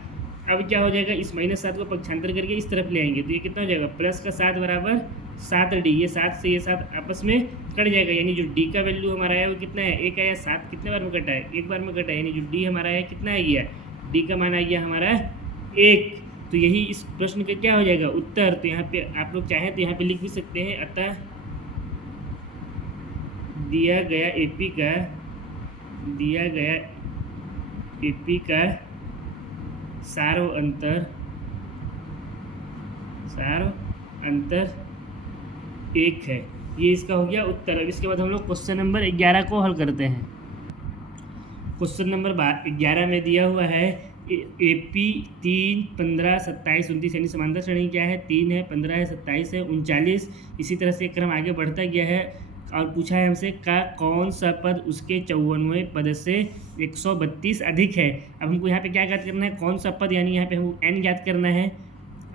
अब क्या हो जाएगा, इस -7 को पक्षांतर करके इस तरफ ले आएंगे तो ये कितना हो जाएगा, प्लस का 7 बराबर 7d। ये 7 से ये 7 आपस में कट जाएगा, यानी जो d का वैल्यू हमारा है वो कितना है, 1 आया। 7 कितने बार में कटा है, 1 बार में कटा है, यानी जो d हमारा है कितना आ गया, d का मान आ गया हमारा 1। तो यही इस प्रश्न का क्या हो जाएगा, उत्तर। तो यहाँ पे आप लोग चाहें तो यहाँ पे लिख भी सकते हैं, अतः दिया गया एपी का सारो अंतर 1 है। ये इसका हो गया उत्तर। अब इसके बाद हम लोग क्वेश्चन नंबर 11 को हल करते हैं। क्वेश्चन नंबर 11 में दिया हुआ है AP 3, 15, 27, 29, यानी समांतर श्रेणी क्या है, 3 है, 15 है, 27 है, 39। इसी तरह से क्रम आगे बढ़ता गया है, और पूछा है हमसे का कौन सा पद उसके 54वें पद से 132 अधिक है। अब हमको यहाँ पे क्या ज्ञात करना है, कौन सा पद, यानी यहाँ पे हमको n ज्ञात करना है।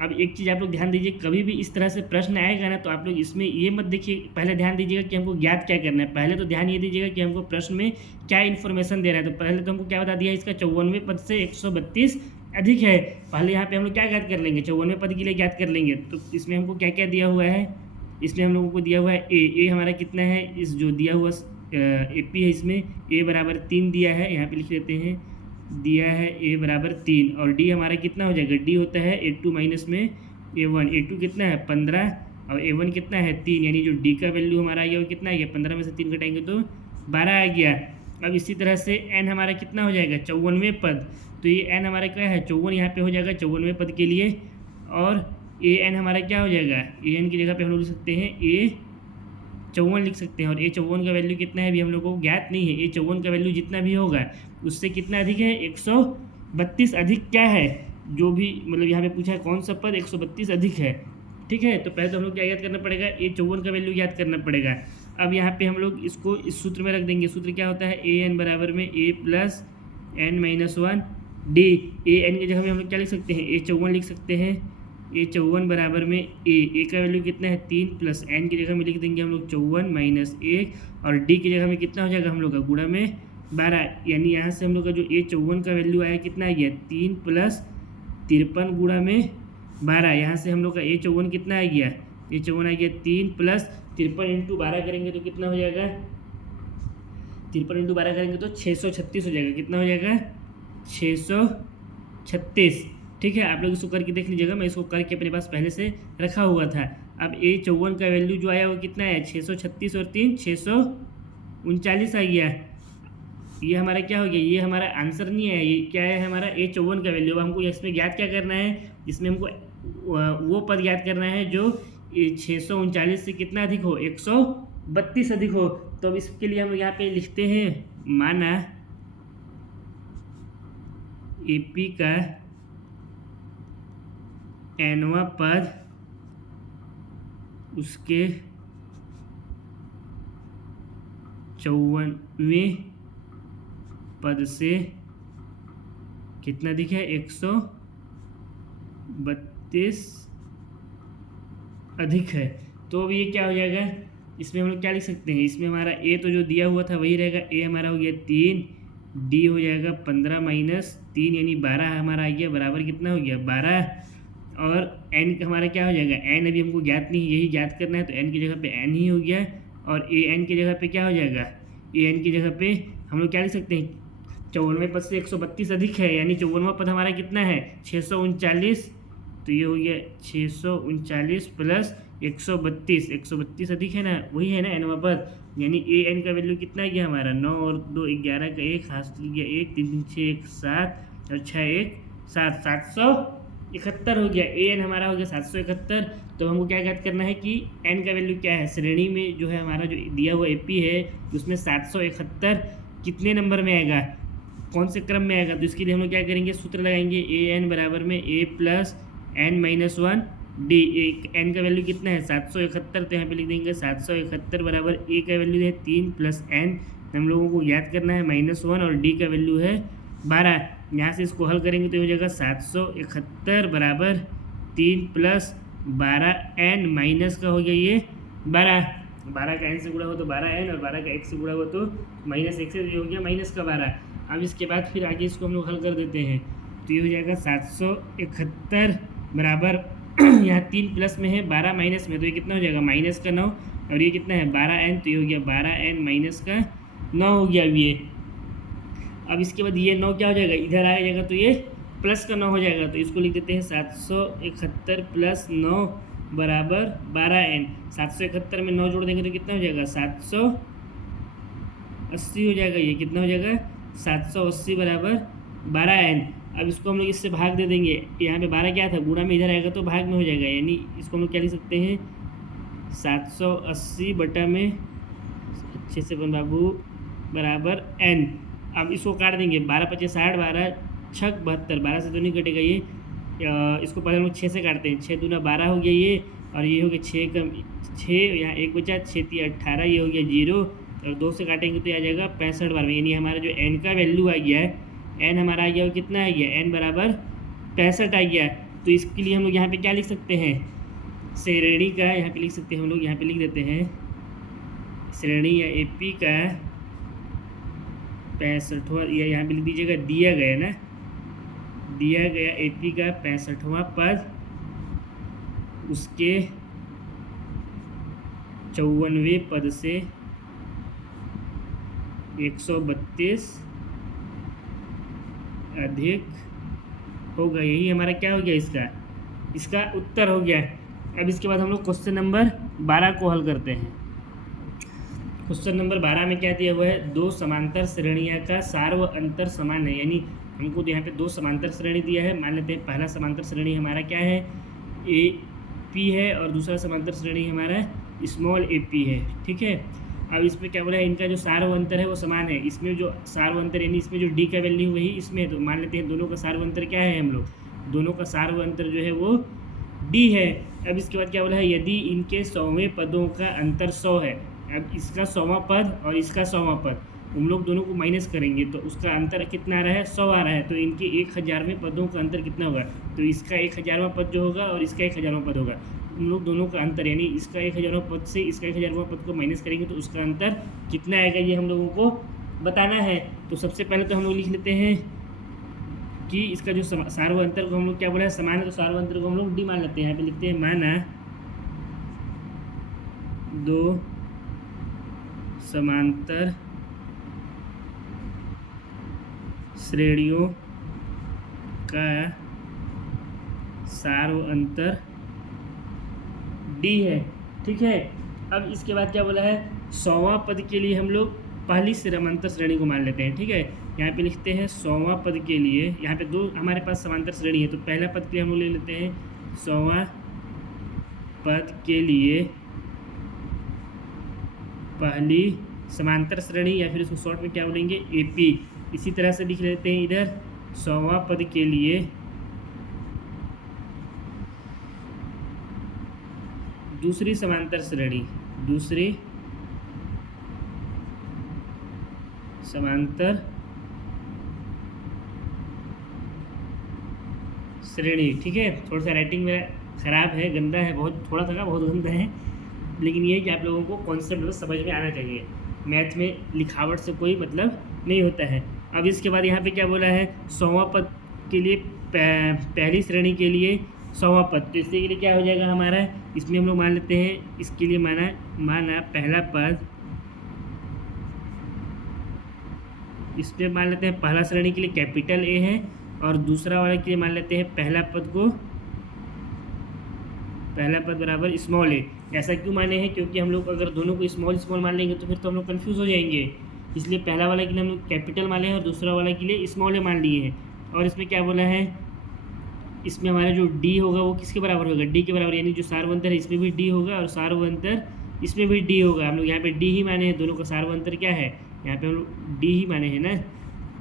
अब एक चीज़ आप लोग ध्यान दीजिए, कभी भी इस तरह से प्रश्न आएगा ना तो आप लोग इसमें ये मत देखिए, पहले ध्यान दीजिएगा कि हमको ज्ञात क्या करना है। पहले तो ध्यान ये दीजिएगा कि हमको प्रश्न में क्या इन्फॉर्मेशन दे रहा है। तो पहले तो हमको क्या बता दिया, इसका 54वें पद से 132 अधिक है। पहले यहाँ पे हम लोग क्या ज्ञात कर लेंगे, 54वें पद के लिए ज्ञात कर लेंगे। तो इसमें हमको क्या क्या दिया हुआ है, इसमें हम लोगों को दिया हुआ है ए हमारा कितना है, इस जो दिया हुआ AP है इसमें a बराबर 3 दिया है, यहाँ पे लिख लेते हैं, दिया है a बराबर 3, और d हमारा कितना हो जाएगा, d होता है a2 माइनस में a1। a2 कितना है 15, और a1 कितना है 3, यानी जो d का वैल्यू हमारा आ गया वो कितना आ गया, 15 में से 3 घटाएंगे तो 12 आ गया। अब इसी तरह से n हमारा कितना हो जाएगा, 54वें पद। तो ये n हमारा क्या है, 54 यहाँ पे हो जाएगा 54वें पद के लिए, और an हमारा क्या हो जाएगा, an की जगह पे हम लोग लिख सकते हैं a54 लिख सकते हैं। और a54 का वैल्यू कितना है अभी हम लोग को ज्ञात नहीं है। a54 का वैल्यू जितना भी होगा उससे कितना अधिक है, 132 अधिक क्या है, जो भी मतलब यहाँ पे पूछा है कौन सा पद 132 अधिक है। ठीक है, तो पहले तो हम लोग क्या याद करना पड़ेगा, a54 का वैल्यू याद करना पड़ेगा। अब यहाँ पे हम लोग इसको इस सूत्र में रख देंगे। सूत्र क्या होता है, an बराबर में a+n-1 d। an की जगह में हम लोग क्या लिख सकते हैं, a54 लिख सकते हैं। a54 बराबर में a का वैल्यू कितना है 3, प्लस n की जगह में लिख देंगे हम लोग 54 माइनस 1, और d की जगह में कितना हो जाएगा हम लोग का गुणा में 12। यानी यहाँ से हम लोग का जो a54 का वैल्यू आया कितना आ गया, 3 + 53 गुणा में 12। यहाँ से हम लोग का a54 कितना आ गया, a54 आ गया 3 + 53 × 12 करेंगे तो कितना हो जाएगा, 53 इंटू 12 करेंगे तो 636 हो जाएगा। कितना हो जाएगा? 636। ठीक है, आप लोग इसको करके देख लीजिएगा, मैं इसको करके अपने पास पहले से रखा हुआ था। अब A54 का वैल्यू जो आया वो कितना है? 636 और 3 639 आ गया। ये हमारा क्या हो गया? ये हमारा आंसर नहीं है, ये क्या है? हमारा A54 का वैल्यू। अब हमको इसमें ज्ञात क्या करना है? इसमें हमको वो पद ज्ञात करना है जो 639 से कितना अधिक हो? 132 अधिक हो। तो अब इसके लिए हम यहाँ पे लिखते हैं, माना AP का nवां पद उसके 54वें पद से कितना अधिक है? 132 अधिक है। तो अब ये क्या हो जाएगा? इसमें हम लोग क्या लिख सकते हैं? इसमें हमारा A तो जो दिया हुआ था वही रहेगा। A हमारा हो गया 3, D हो जाएगा 15 माइनस 3 यानी 12 हमारा आ गया, बराबर कितना हो गया? 12। और n हमारा क्या हो जाएगा? n अभी हमको ज्ञात नहीं, यही ज्ञात करना है, तो n की जगह पे n ही हो गया। और an की जगह पे क्या हो जाएगा? an की जगह पे हम लोग क्या लिख सकते हैं? 54वें पद से 132 अधिक है, यानी 54वां पद हमारा कितना है? 639। तो ये हो गया 639 प्लस 132, 132 अधिक है ना, वही है ना nवां पद। यानी an का वैल्यू कितना गया हमारा? 9 और 2 11 का 1 हासिल गया 1, 3 3 6 1 7 और 6 1 7, 771 हो गया। an हमारा हो गया 771। तो हमको क्या ज्ञात करना है कि n का वैल्यू क्या है? श्रेणी में जो है हमारा जो दिया हुआ AP है उसमें 771 कितने नंबर में आएगा, कौन से क्रम में आएगा? तो इसके लिए हम लोग क्या करेंगे? सूत्र लगाएंगे an बराबर में A plus n minus 1 D। n का वैल्यू कितना है? 771। तो यहाँ पे लिख देंगे 771 बराबर A का वैल्यू है 3 प्लस n हम लोगों को याद करना है -1 और D का वैल्यू है 12। यहाँ से इसको हल करेंगे तो हो जाएगा 771 बराबर 3 प्लस 12n माइनस का हो गया ये 12 का n से गुणा हो तो 12n और 12 का 1 से गुणा हो तो -1 से हो गया -12। अब इसके बाद फिर आगे इसको हम लोग हल कर देते हैं, तो ये हो जाएगा 771 बराबर यहाँ 3 प्लस में है 12 माइनस में, तो ये कितना हो जाएगा? -9। और ये कितना है? 12n, तो ये हो गया 12n माइनस का 9 हो गया ये। अब इसके बाद ये 9 क्या हो जाएगा? इधर आ जाएगा तो ये प्लस का 9 हो जाएगा। तो इसको लिख देते हैं 771 प्लस 9 बराबर 12n। 771 में 9 जोड़ देंगे तो कितना हो जाएगा? 780 हो जाएगा। ये कितना हो जाएगा? 780 बराबर 12n। अब इसको हम लोग इससे भाग दे देंगे, यहाँ पे 12 क्या था? गुणा में इधर आएगा तो भाग में हो जाएगा, यानी इसको हम लोग क्या लिख सकते हैं? 780 बटा में अच्छे से बन बाबू बराबर n। अब इसको काट देंगे, 12 × 5 = 60, 12 × 6 = 72, 12 से तो नहीं कटेगा ये। इसको पहले हम लोग 6 से काटते हैं, 6 दूना 12 हो गया ये, और ये हो गया 6 यहाँ 1 बचा, 6 3 18, ये हो गया 0, और 2 से काटेंगे तो आ जाएगा 65 बार। यानी हमारा जो n का वैल्यू आ गया है, n हमारा आ गया वो कितना आ गया? n बराबर 65 आ गया। तो इसके लिए हम लोग यहाँ पे क्या लिख सकते हैं? श्रेणी का यहाँ पे लिख सकते हैं हम लोग, यहाँ पे लिख देते हैं श्रेणी या AP का 65वां, या यहाँ पे लिख दीजिएगा दिया गया ना, दिया गया AP का 65वां पद उसके 54वें पद से 132 अधिक होगा। यही हमारा क्या हो गया? इसका उत्तर हो गया। अब इसके बाद हम लोग क्वेश्चन नंबर 12 को हल करते हैं। क्वेश्चन नंबर 12 में क्या दिया हुआ है? 2 समांतर श्रेणियाँ का सार व अंतर समान है। यानी हमको यहाँ पे 2 समांतर श्रेणी दिया है। मान लेते हैं पहला समांतर श्रेणी हमारा क्या है? AP है, और दूसरा समांतर श्रेणी हमारा स्मॉल AP है। ठीक है, अब इसमें क्या बोला है? इनका जो सार व अंतर है वो समान है। इसमें जो सार व अंतर यानी इसमें जो D का वैल्यू वही इसमें है, तो मान लेते हैं दोनों का सार व अंतर क्या है? हम लोग दोनों का सार व अंतर जो है वो D है। अब इसके बाद क्या बोला है? यदि इनके 100वें पदों का अंतर 100 है, अब इसका 100वां पद और इसका 100वां पद हम लोग दोनों को माइनस करेंगे तो उसका अंतर कितना आ रहा है? 100 आ रहा है। तो इनके 1000वें पदों का अंतर कितना होगा? तो इसका 1000वां पद जो होगा और इसका 1000वां पद होगा, उन लोग दोनों का अंतर, यानी इसका 1000वां पद से इसका 1000वां पद को माइनस करेंगे तो उसका अंतर कितना आएगा, ये हम लोगों को बताना है। तो सबसे पहले तो हम लोग लिख लेते हैं कि इसका जो सार व अंतर को हम लोग क्या बोला है? समान है, तो सार व अंतर को हम लोग D मान लेते हैं। यहाँ पे लिखते हैं माना 2 समांतर श्रेणियों का सार्व अंतर डी है। ठीक है, अब इसके बाद क्या बोला है, 100वां पद के लिए हम लोग पहली समांतर श्रेणी को मान लेते हैं। ठीक है, यहाँ पे लिखते हैं 100वां पद के लिए, यहाँ पे दो हमारे पास समांतर श्रेणी है, तो पहला पद के लिए हम लोग ले लेते हैं 100वां पद के लिए पहली समांतर श्रेणी, या फिर इसको शॉर्ट में क्या बोलेंगे, एपी। इसी तरह से लिख लेते हैं इधर 100वां पद के लिए दूसरी समांतर श्रेणी, दूसरी समांतर श्रेणी। ठीक है, थोड़ा सा राइटिंग मेरा ख़राब है, गंदा है, बहुत थोड़ा सा बहुत गंदा है, लेकिन ये कि आप लोगों को कॉन्सेप्ट मतलब समझ में आना चाहिए। मैथ में लिखावट से कोई मतलब नहीं होता है। अब इसके बाद यहाँ पे क्या बोला है, 100वां पद के लिए पहली श्रेणी के लिए 100वां पद, तो इसके लिए क्या हो जाएगा हमारा, इसमें हम लोग मान लेते हैं, इसके लिए माना पहला पद, इसमें मान लेते हैं पहला श्रेणी के लिए कैपिटल ए है, और दूसरा वाले के लिए मान लेते हैं पहला पद बराबर स्मॉल ए। ऐसा क्यों माने हैं, क्योंकि हम लोग अगर दोनों को स्मॉल मान लेंगे तो फिर तो हम लोग कन्फ्यूज़ हो जाएंगे, इसलिए पहला वाला के लिए हम लोग कैपिटल माने हैं और दूसरा वाला के लिए स्मॉल ए मान लिए हैं। और इसमें क्या बोला है, इसमें हमारा जो डी होगा वो किसके बराबर होगा, डी के बराबर, यानी जो सार्वंतर है इसमें भी डी होगा और सार्वंतर इसमें भी डी होगा। हम लोग यहाँ पे डी ही माने हैं, दोनों का सार्वंतर क्या है, यहाँ पे हम लोग डी ही माने हैं ना।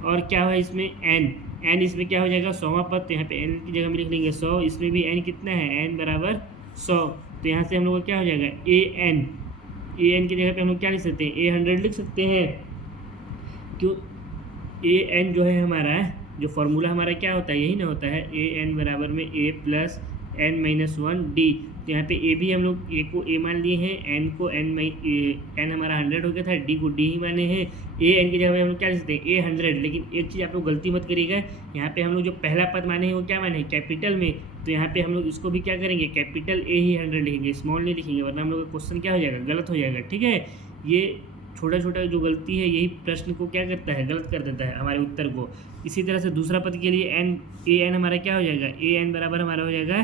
और क्या हुआ इसमें एन इसमें क्या हो जाएगा, 100वां पद, तो यहाँ पे एन की जगह में लिख लेंगे 100, इसमें भी एन कितना है, एन बराबर 100, तो यहाँ से हम लोग का क्या हो जाएगा, ए एन की जगह पे हम लोग क्या लिख सकते हैं, 100 लिख सकते हैं। क्यों, ए एन जो है हमारा, जो फॉर्मूला हमारा क्या होता है, यही ना होता है, ए एन बराबर में ए प्लस एन माइनस 1 डी। तो यहाँ पे ए भी हम लोग ए को ए मान लिए हैं, एन को एन हमारा 100 हो गया था, डी को डी ही माने हैं। ए एन की जगह में हम लोग क्या लिख सकते हैं, ए 100। लेकिन एक चीज़ आप लोग गलती मत करिएगा, यहाँ पे हम लोग जो पहला पद माने हैं वो क्या माने हैं, कैपिटल में, तो यहाँ पे हम लोग इसको भी क्या करेंगे, कैपिटल ए ही 100 लिखेंगे, स्मॉल नहीं लिखेंगे, वरना हम लोग का क्वेश्चन क्या हो जाएगा, गलत हो जाएगा। ठीक है, ये छोटा छोटा जो गलती है यही प्रश्न को क्या करता है, गलत कर देता है हमारे उत्तर को। इसी तरह से दूसरा पद के लिए ए एन हमारा क्या हो जाएगा, ए एन बराबर हमारा हो जाएगा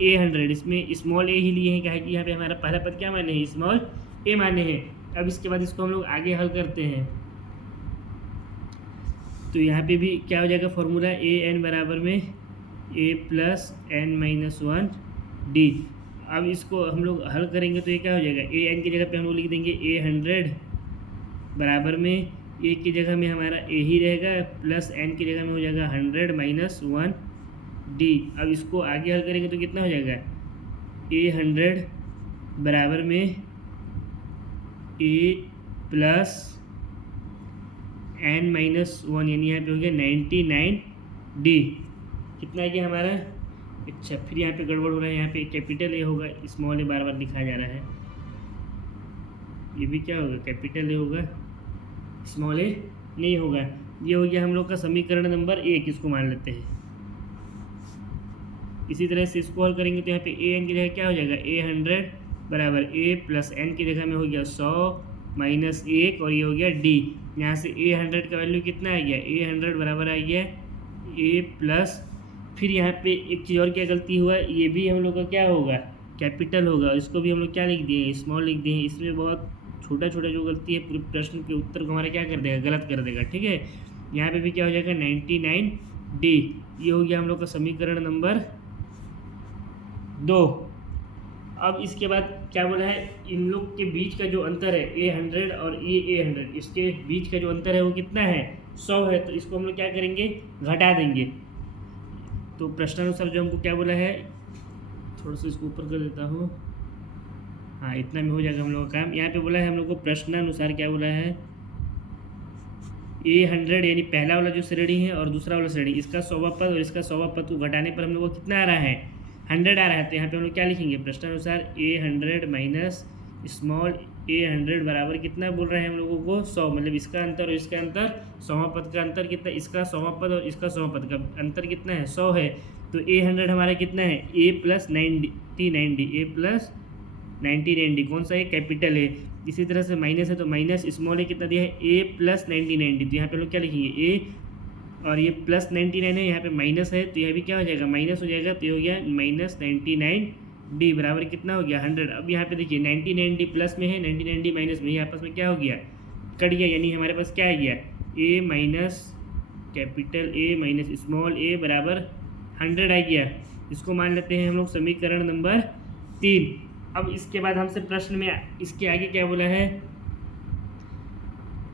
ए 100, इसमें स्मॉल ए ही लिए हैं, क्या है कि यहाँ पे हमारा पहला पद क्या माने हैं, स्मॉल ए माने हैं। अब इसके बाद इसको हम लोग आगे हल करते हैं, तो यहाँ पे भी क्या हो जाएगा फॉर्मूला, ए एन बराबर में ए प्लस एन माइनस 1 डी। अब इसको हम लोग हल करेंगे तो ये क्या हो जाएगा, ए एन की जगह पे हम लोग लिख देंगे ए 100 बराबर में ए की जगह में हमारा ए ही रहेगा, प्लस एन की जगह में हो जाएगा 100 माइनस 1 डी। अब इसको आगे हल करेंगे तो कितना हो जाएगा, ए 100 बराबर में ए प्लस एन माइनस 1, यानी यहाँ पे हो गया 99 डी। कितना है कि हमारा, अच्छा फिर यहाँ पे गड़बड़ हो रहा है, यहाँ पे कैपिटल ए होगा, स्मॉल ए बार बार लिखा जा रहा है, ये भी क्या होगा, कैपिटल ए होगा, स्मॉल ए नहीं होगा। ये हो गया हम लोग का समीकरण नंबर 1, इसको मान लेते हैं। इसी तरह से इसको हल करेंगे तो यहाँ पे ए एन की जगह क्या हो जाएगा, ए 100 बराबर ए प्लस एन की जगह में हो गया 100 माइनस 1, और ये हो गया डी। यहाँ से ए 100 का वैल्यू कितना आ गया, ए 100 बराबर आ गया ए प्लस, फिर यहाँ पे एक चीज़ और क्या गलती हुआ, ये भी हम लोग का क्या होगा, कैपिटल होगा, इसको भी हम लोग क्या लिख दिए, स्मॉल लिख दिए। इसमें बहुत छोटा छोटा जो गलती है पूरे प्रश्न के उत्तर को हमारा क्या कर देगा, गलत कर देगा। ठीक है, यहाँ पे भी क्या हो जाएगा 99 डी। ये हो गया हम लोग का समीकरण नंबर 2। अब इसके बाद क्या बोला है, इन लोग के बीच का जो अंतर है ए 100 और ए 100, इसके बीच का जो अंतर है वो कितना है, 100 है। तो इसको हम लोग क्या करेंगे, घटा देंगे। तो प्रश्नानुसार जो हमको क्या बोला है, थोड़ा सा इसको ऊपर कर देता हूँ, हाँ इतना में हो जाएगा हम लोग का काम। यहाँ पे बोला है हम लोग को प्रश्नानुसार क्या बोला है, ए 100 यानी पहला वाला जो श्रेणी है और दूसरा वाला श्रेणी, इसका 100वां पद और इसका 100वां पद को घटाने पर हम लोग को कितना आ रहा है, 100 आ रहा है। तो यहाँ पे हम लोग क्या लिखेंगे, प्रश्नानुसार ए 100 माइनस स्मॉल ए 100 बराबर कितना बोल रहे हैं हम लोगों को, 100, मतलब इसका अंतर और इसका अंतर, 100वां पद का अंतर कितना, इसका 100वां पद और इसका 100वां पद का अंतर कितना है, 100 है। तो ए 100 हमारा कितना है, ए प्लस 99 डी, ए प्लस 99 डी, कौन सा है, कैपिटल है। इसी तरह से माइनस है तो माइनस स्मॉल ए कितना दिया है, ए प्लस 99 डी। तो यहाँ पे लोग क्या लिखेंगे, ए और ये प्लस 99 है, यहाँ पे माइनस है तो यह भी क्या हो जाएगा, माइनस हो जाएगा। तो ये हो गया -99D बराबर कितना हो गया 100। अब यहाँ पे देखिए 99D प्लस में है, 99D माइनस में, ये आपस में क्या हो गया, कट गया। यानी हमारे पास क्या आ गया, A minus capital A minus small a बराबर 100 आ गया। इसको मान लेते हैं हम लोग समीकरण नंबर 3। अब इसके बाद हमसे प्रश्न में इसके आगे क्या बोला है,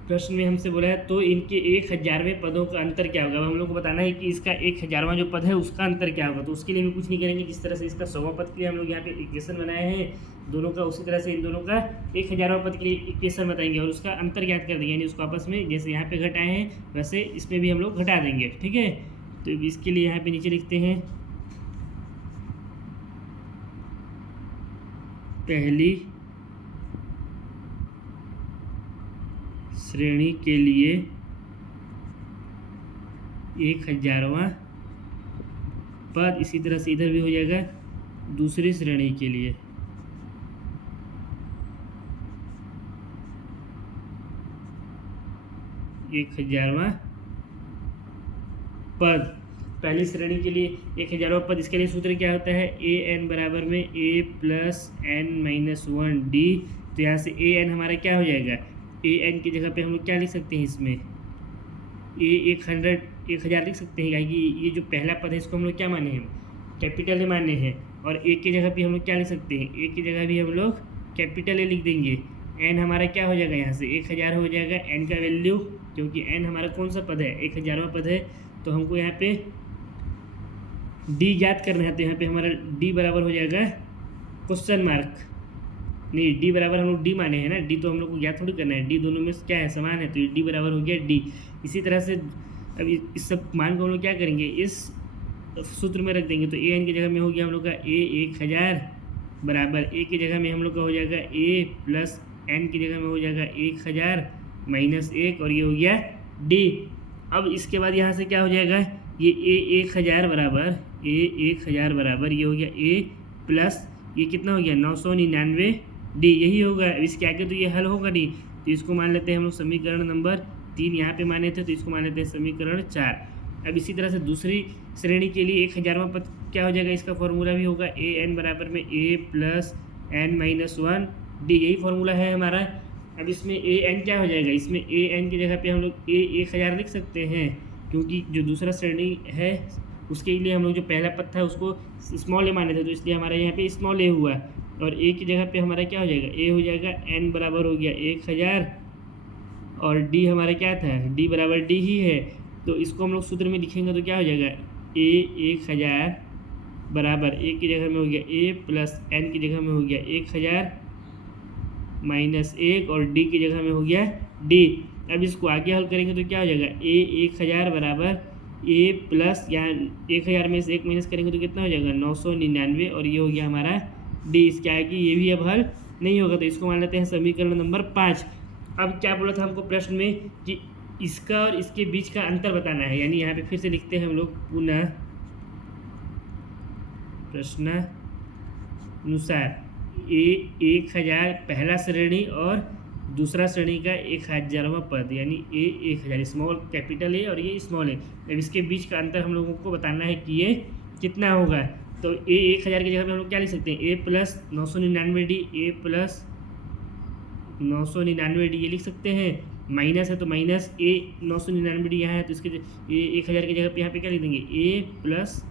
प्रश्न में हमसे बोला है तो इनके 1000वें पदों का अंतर क्या होगा। अब हम लोग को बताना है कि इसका 1000वां जो पद है उसका अंतर क्या होगा। तो उसके लिए भी कुछ नहीं करेंगे, जिस तरह से इसका 100वां पद के लिए हम लोग यहाँ पे इक्वेशन बनाए हैं दोनों का, उसी तरह से इन दोनों का 1000वां पद के लिए इक्वेशन बताएंगे और उसका अंतर ज्ञात कर देंगे। यानी उसको आपस में जैसे यहाँ पे घटाए हैं वैसे इसमें भी हम लोग घटा देंगे, ठीक है। तो इसके लिए यहाँ पे नीचे लिखते हैं पहली श्रेणी के लिए 1000वां पद, इसी तरह से इधर भी हो जाएगा दूसरी श्रेणी के लिए 1000वां पद। पहली श्रेणी के लिए 1000वां पद, इसके लिए सूत्र क्या होता है, an बराबर में a प्लस n-1d। तो यहाँ से an हमारा क्या हो जाएगा, an की जगह पे हम लोग क्या लिख सकते हैं, इसमें a 1000 लिख सकते हैं, क्योंकि ये जो पहला पद है इसको हम लोग क्या माने हैं, कैपिटल ए माने हैं। और a की जगह पे हम लोग क्या लिख सकते हैं, a की जगह भी हम लोग कैपिटल ए लिख देंगे। n हमारा क्या हो जाएगा, यहाँ से 1000 हो जाएगा n का वैल्यू, क्योंकि n हमारा कौन सा पद है, 1000वां पद है। तो हमको यहाँ पे d ज्ञात करना है, तो यहाँ पे हमारा d बराबर हो जाएगा क्वेश्चन मार्क, नहीं d बराबर हम लोग d माने हैं ना, d तो हम लोग को ज्ञात थोड़ी करना है, d दोनों में क्या है, समान है, तो ये d बराबर हो गया d। इसी तरह से अब इस सब मान को हम लोग क्या करेंगे, इस सूत्र में रख देंगे। तो an की जगह में हो गया हम लोग का a 1000 बराबर a की जगह में हम लोग का हो जाएगा a प्लस n की जगह में हो जाएगा 1000 माइनस 1 और ये हो गया d। अब इसके बाद यहाँ से क्या हो जाएगा, ये a 1000 बराबर ये हो गया a प्लस ये कितना हो गया 999d, यही होगा। इसके आगे तो ये हल होगा नहीं, तो इसको मान लेते हैं हम लोग समीकरण नंबर 3 यहाँ पे माने थे, तो इसको मान लेते हैं समीकरण 4। अब इसी तरह से दूसरी श्रेणी के लिए 1000वां पद क्या हो जाएगा, इसका फॉर्मूला भी होगा an बराबर में a प्लस n-1d, यही फॉर्मूला है हमारा। अब इसमें an क्या हो जाएगा, इसमें an की जगह पे हम लोग a 1000 लिख सकते हैं, क्योंकि जो दूसरा श्रेणी है उसके लिए हम लोग जो पहला पद था उसको स्मॉल ए माने थे, तो इसलिए हमारा यहाँ पे स्मॉल ए हुआ। और a की जगह पे हमारा क्या हो जाएगा, a हो जाएगा n बराबर हो गया 1000 और d हमारा क्या था, d बराबर d ही है। तो इसको हम लोग सूत्र में लिखेंगे तो क्या हो जाएगा, a 1000 बराबर a की जगह में हो गया a प्लस n की जगह में हो गया 1000 माइनस 1 और d की जगह में हो गया d। अब इसको आगे हल करेंगे तो क्या हो जाएगा, a 1000 बराबर a प्लस यहाँ 1000 में से 1 माइनस करेंगे तो कितना हो जाएगा 999 और ये हो गया हमारा d। इसके आगे ये भी अब हल नहीं होगा, तो इसको मान लेते हैं समीकरण नंबर 5। अब क्या बोला था हमको प्रश्न में कि इसका और इसके बीच का अंतर बताना है, यानी यहाँ पे फिर से लिखते हैं हम लोग पुनः प्रश्नानुसार a 1000 पहला श्रेणी और दूसरा श्रेणी का 1000वां पद, यानी a 1000 स्मॉल कैपिटल ए और ये स्मॉल ए। अब इसके बीच का अंतर हम लोगों को बताना है कि ये कितना होगा। तो a 1000 की जगह पे हम लोग क्या लिख सकते हैं, a plus 999d, a plus 999d ये लिख सकते हैं, माइनस है तो माइनस a 999d यहाँ है, तो इसके a 1000 की जगह पे यहाँ पे क्या लिख देंगे, a प्लस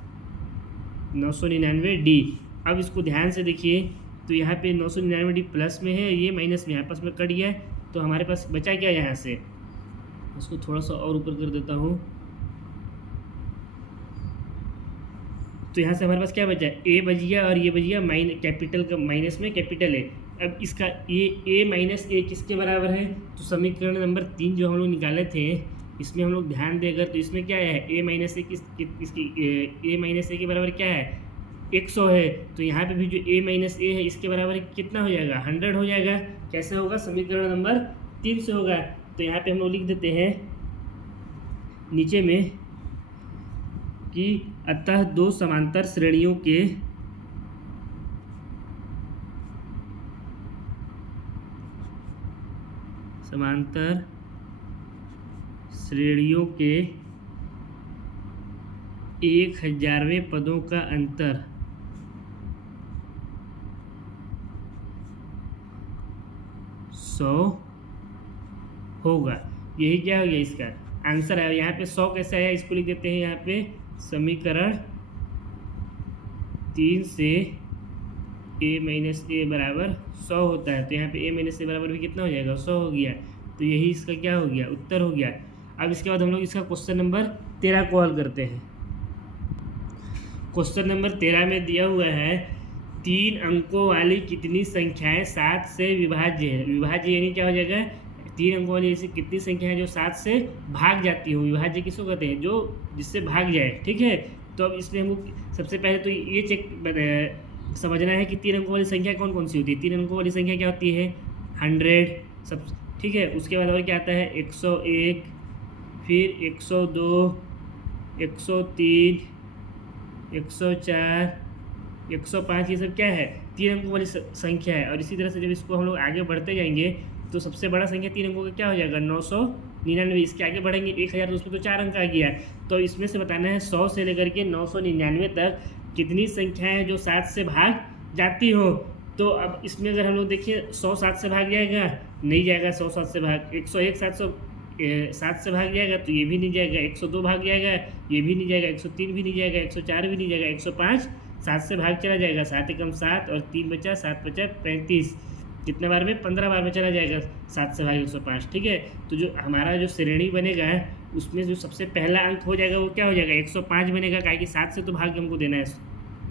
999d। अब इसको ध्यान से देखिए, तो यहाँ पे 999d प्लस में है, ये माइनस में आपस में कट गया है, तो हमारे पास बचा क्या यहाँ से, उसको थोड़ा सा और ऊपर कर देता हूँ। तो यहाँ से हमारे पास क्या बचा, a बच गया और ये बच गया कैपिटल का माइनस में कैपिटल है। अब इसका a माइनस a किसके बराबर है, तो समीकरण नंबर 3 जो हम लोग निकाले थे इसमें हम लोग ध्यान देकर, तो इसमें क्या है a minus a a minus a के बराबर क्या है 100 है। तो यहाँ पे भी जो a माइनस a है इसके बराबर कितना हो जाएगा 100 हो जाएगा। कैसे होगा, समीकरण नंबर 3 से होगा। तो यहाँ पे हम लोग लिख देते हैं नीचे में कि अतः दो समांतर श्रेणियों के 1000वें पदों का अंतर 100 होगा। यही क्या हो गया इसका आंसर है। यहाँ पे 100 कैसे आया, इसको लिख देते हैं यहाँ पे समीकरण 3 से a माइनस ए बराबर 100 होता है। तो यहाँ पे a माइनस ए बराबर भी कितना हो जाएगा, 100 हो गया। तो यही इसका क्या हो गया, उत्तर हो गया। अब इसके बाद हम लोग इसका क्वेश्चन नंबर 13 को हल करते हैं। क्वेश्चन नंबर 13 में दिया हुआ है 3 अंकों वाली कितनी संख्याएं 7 से विभाज्य है। विभाज्य यानी क्या हो जाएगा, 3 अंकों वाली ऐसी कितनी संख्या है जो 7 से भाग जाती हो। विभाज्य किसको कहते हैं, जो जिससे भाग जाए। ठीक है, तो अब इसमें हमको सबसे पहले तो ये चेक समझना है कि 3 अंकों वाली संख्या कौन कौन सी होती है। 3 अंकों वाली संख्या क्या होती है, 100 सब। ठीक है, उसके बाद और क्या आता है 101, फिर 102, 103, 104, 105, ये सब क्या है 3 अंकों वाली संख्या है। और इसी तरह से जब इसको हम लोग आगे बढ़ते जाएंगे तो सबसे बड़ा संख्या 3 अंकों का क्या हो जाएगा 999। इसके आगे बढ़ेंगे 1000, तो उसमें तो 4 अंक आ गया। तो इसमें से बताना है 100 से लेकर के 999 तक कितनी संख्याएं हैं जो 7 से भाग जाती हो। तो अब इसमें अगर हम लोग देखिए 100 7 से भाग जाएगा, नहीं जाएगा। 100 7 से भाग 101 7 से भाग जाएगा, तो ये भी नहीं जाएगा। 102 भाग जाएगा, ये भी नहीं जाएगा। 103 भी नहीं जाएगा, 104 भी नहीं जाएगा। 105 7 से भाग चला जाएगा, 7 एकम 7 और 3 बचा, 7 बचा 35। कितने बार में, 15 बार में चला जाएगा 7 से भाग 105। ठीक है, तो जो हमारा जो श्रेणी बनेगा उसमें जो सबसे पहला अंक हो जाएगा वो क्या हो जाएगा 105 बनेगा, काहे कि 7 से तो भाग हमको देना है।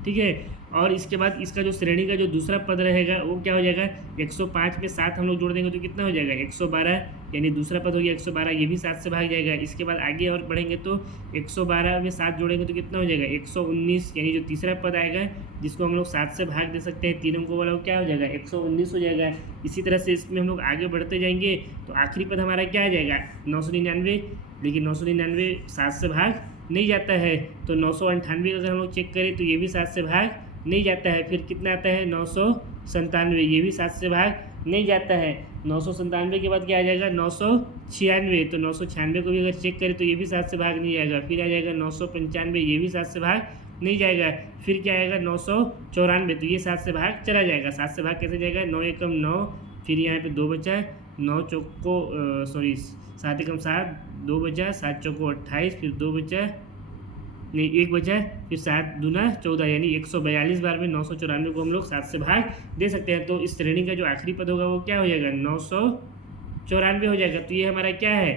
ठीक है, और इसके बाद इसका जो श्रेणी का जो दूसरा पद रहेगा वो क्या हो जाएगा 105 में 7 हम लोग जोड़ देंगे तो कितना हो जाएगा 112, यानी दूसरा पद हो गया 112, ये भी 7 से भाग जाएगा। इसके बाद आगे और बढ़ेंगे तो 112 में 7 जोड़ेंगे तो कितना हो जाएगा 119, यानी जो तीसरा पद आएगा जिसको हम लोग 7 से भाग दे सकते हैं 3 अंकों वाला, वो क्या हो जाएगा 119 हो जाएगा। इसी तरह से इसमें हम लोग आगे बढ़ते जाएंगे तो आखिरी पद हमारा क्या आ जाएगा 999, लेकिन 999 7 से भाग नहीं जाता है। तो 998 अगर हम लोग चेक करें तो ये भी 7 से भाग नहीं जाता है। फिर कितना आता है 997, ये भी 7 से भाग नहीं जाता है। 997 के बाद क्या आ जाएगा 996, तो 996 को भी अगर चेक करें तो ये भी 7 से भाग नहीं जाएगा। फिर आ जाएगा 995, ये भी 7 से भाग नहीं जाएगा। फिर क्या आएगा 994, तो ये 7 से भाग चला जाएगा। 7 से भाग कैसे जाएगा 9 एकम 9, फिर यहाँ पे 2 बचा, 9 चौको 7 एकम 7, 2 बचा, 7 चौको 28, फिर 2 बचा, नहीं 1 बचा, फिर 7 दूना 14, यानी 142 बार में 994 को हम लोग 7 से भाग दे सकते हैं। तो इस श्रेणी का जो आखिरी पद होगा वो क्या हो जाएगा 994 हो जाएगा। तो ये हमारा क्या है,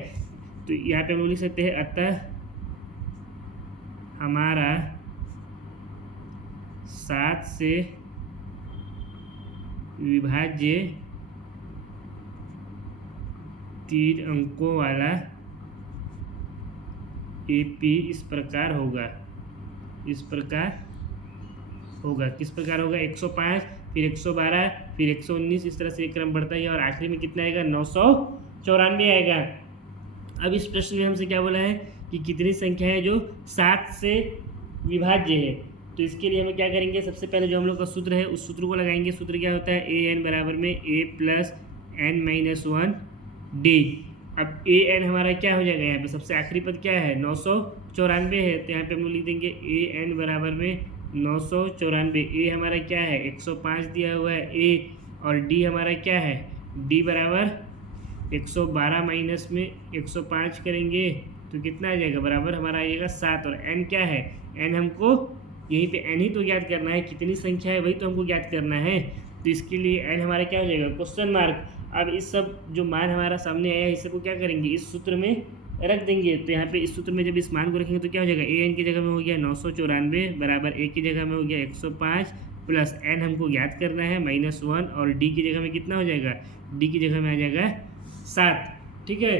तो यहाँ पे हम लोग लिख सकते हैं अतः हमारा 7 से विभाज्य 3 अंकों वाला AP इस प्रकार होगा। इस प्रकार होगा, किस प्रकार होगा 105, फिर 112, फिर 119, इस तरह से एक क्रम बढ़ता है और आखिरी में कितना आएगा 994 आएगा। अब इस प्रश्न में हमसे क्या बोला है कि कितनी संख्या है जो 7 से विभाज्य है। तो इसके लिए हमें क्या करेंगे, सबसे पहले जो हम लोग का सूत्र है उस सूत्र को लगाएंगे। सूत्र क्या होता है AN बराबर में A प्लस n-1 D। अब AN हमारा क्या हो जाएगा, यहाँ पे सबसे आखिरी पद क्या है 994 है, तो यहाँ पे हम लोग लिख देंगे AN बराबर में 994। A हमारा क्या है 105 दिया हुआ है A, और D हमारा क्या है D बराबर 112 माइनस में 105 करेंगे तो कितना आ जाएगा, बराबर हमारा आ जाएगा 7। और N क्या है, N हमको यहीं पे N ही तो ज्ञात करना है, कितनी संख्या है वही तो हमको ज्ञात करना है। तो इसके लिए N हमारा क्या हो जाएगा क्वेश्चन मार्क। अब इस सब जो मान हमारा सामने आया है इस सबको क्या करेंगे, इस सूत्र में रख देंगे। तो यहाँ पे इस सूत्र में जब इस मान को रखेंगे तो क्या हो जाएगा AN की जगह में हो गया 994 बराबर A की जगह में हो गया 105 प्लस N हमको ज्ञात करना है -1, और D की जगह में कितना हो जाएगा, D की जगह में आ जाएगा 7। ठीक है,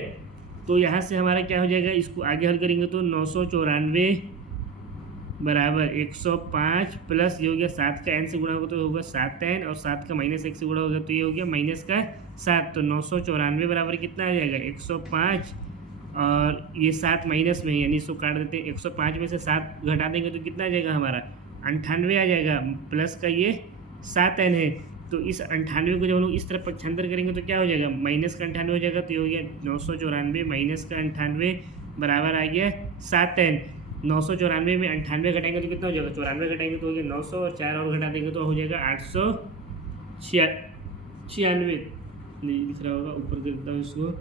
तो यहाँ से हमारा क्या हो जाएगा, इसको आगे हल करेंगे तो 994 बराबर 105 प्लस ये हो गया 7 का n से गुणा होगा तो होगा 7n, और 7 का -1 से गुणा होगा तो ये हो गया -7। तो 994 बराबर कितना आ जाएगा 105, और ये 7 माइनस में, यानी इसको काट देते हैं। 105 में से 7 घटा देंगे तो कितना आ जाएगा हमारा 98 आ जाएगा, प्लस का ये 7n है। तो इस 98 को जब हम लोग इस तरफ पक्षांतर करेंगे तो क्या हो जाएगा, माइनस का 98 हो जाएगा, तो ये हो गया 994 माइनस का 98 बराबर आ गया 7n। 994 में 98 घटाएंगे तो कितना हो जाएगा, 94 घटाएंगे तो हो गया 900, और 4 और घटा देंगे तो हो जाएगा 896। नहीं दिख रहा होगा, ऊपर कर देता हूँ इसको।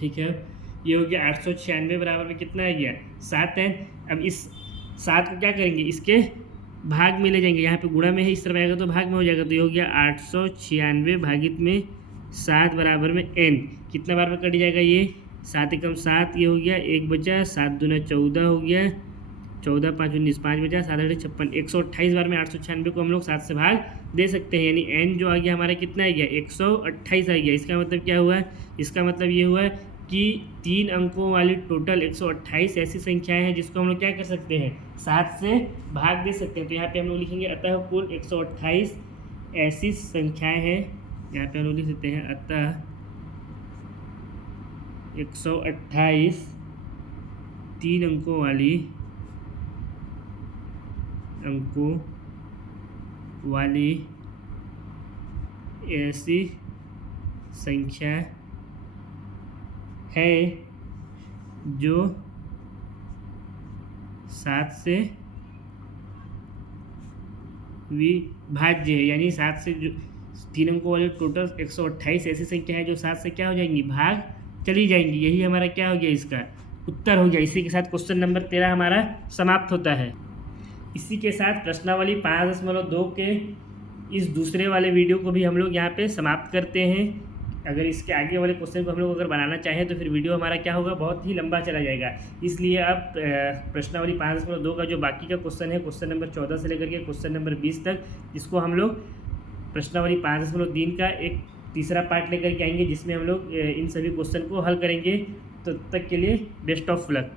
ठीक है, ये हो गया 896 बराबर में कितना आ गया, 7 है। अब इस 7 को क्या करेंगे, इसके भाग में ले जाएंगे, यहाँ पे गुणा में है, इस तरफ आएगा तो भाग में हो जाएगा, तो ये हो गया 896 भागित में 7 बराबर में n। कितना बार में कट जाएगा ये, 7 एकम 7, ये हो गया 1 बचा, 7 दूना 14 हो गया, 14 5 19 5 बचा, 7 8 56, 128 बार में 896 को हम लोग 7 से भाग दे सकते हैं, यानी n जो आ गया हमारा कितना आ गया, 128 आ गया। इसका मतलब क्या हुआ, इसका मतलब ये हुआ कि 3 अंकों वाली टोटल 128 ऐसी संख्याएं हैं जिसको हम लोग क्या कर सकते हैं, 7 से भाग दे सकते हैं। तो यहाँ पे हम लोग लिखेंगे अतः कुल 128 ऐसी संख्याएं हैं, यहाँ पे हम लोग लिख सकते हैं अतः 128 3 अंकों वाली ऐसी संख्या है जो 7 से विभाज्य है, यानी 7 से जो 3 अंकों वाले टोटल 128 ऐसी संख्या है जो 7 से क्या हो जाएंगी, भाग चली जाएंगी। यही हमारा क्या हो गया, इसका उत्तर हो गया। इसी के साथ क्वेश्चन नंबर 13 हमारा समाप्त होता है। इसी के साथ प्रश्नावली 5.2 के इस दूसरे वाले वीडियो को भी हम लोग यहाँ पे समाप्त करते हैं। अगर इसके आगे वाले क्वेश्चन को हम लोग अगर बनाना चाहें तो फिर वीडियो हमारा क्या होगा, बहुत ही लंबा चला जाएगा। इसलिए अब प्रश्नावली 5.2 का जो बाकी का क्वेश्चन है, क्वेश्चन नंबर 14 से लेकर के क्वेश्चन नंबर 20 तक, इसको हम लोग प्रश्नावली 5.3 का एक तीसरा पार्ट लेकर के आएंगे, जिसमें हम लोग इन सभी क्वेश्चन को हल करेंगे। तो तब तक के लिए बेस्ट ऑफ लक।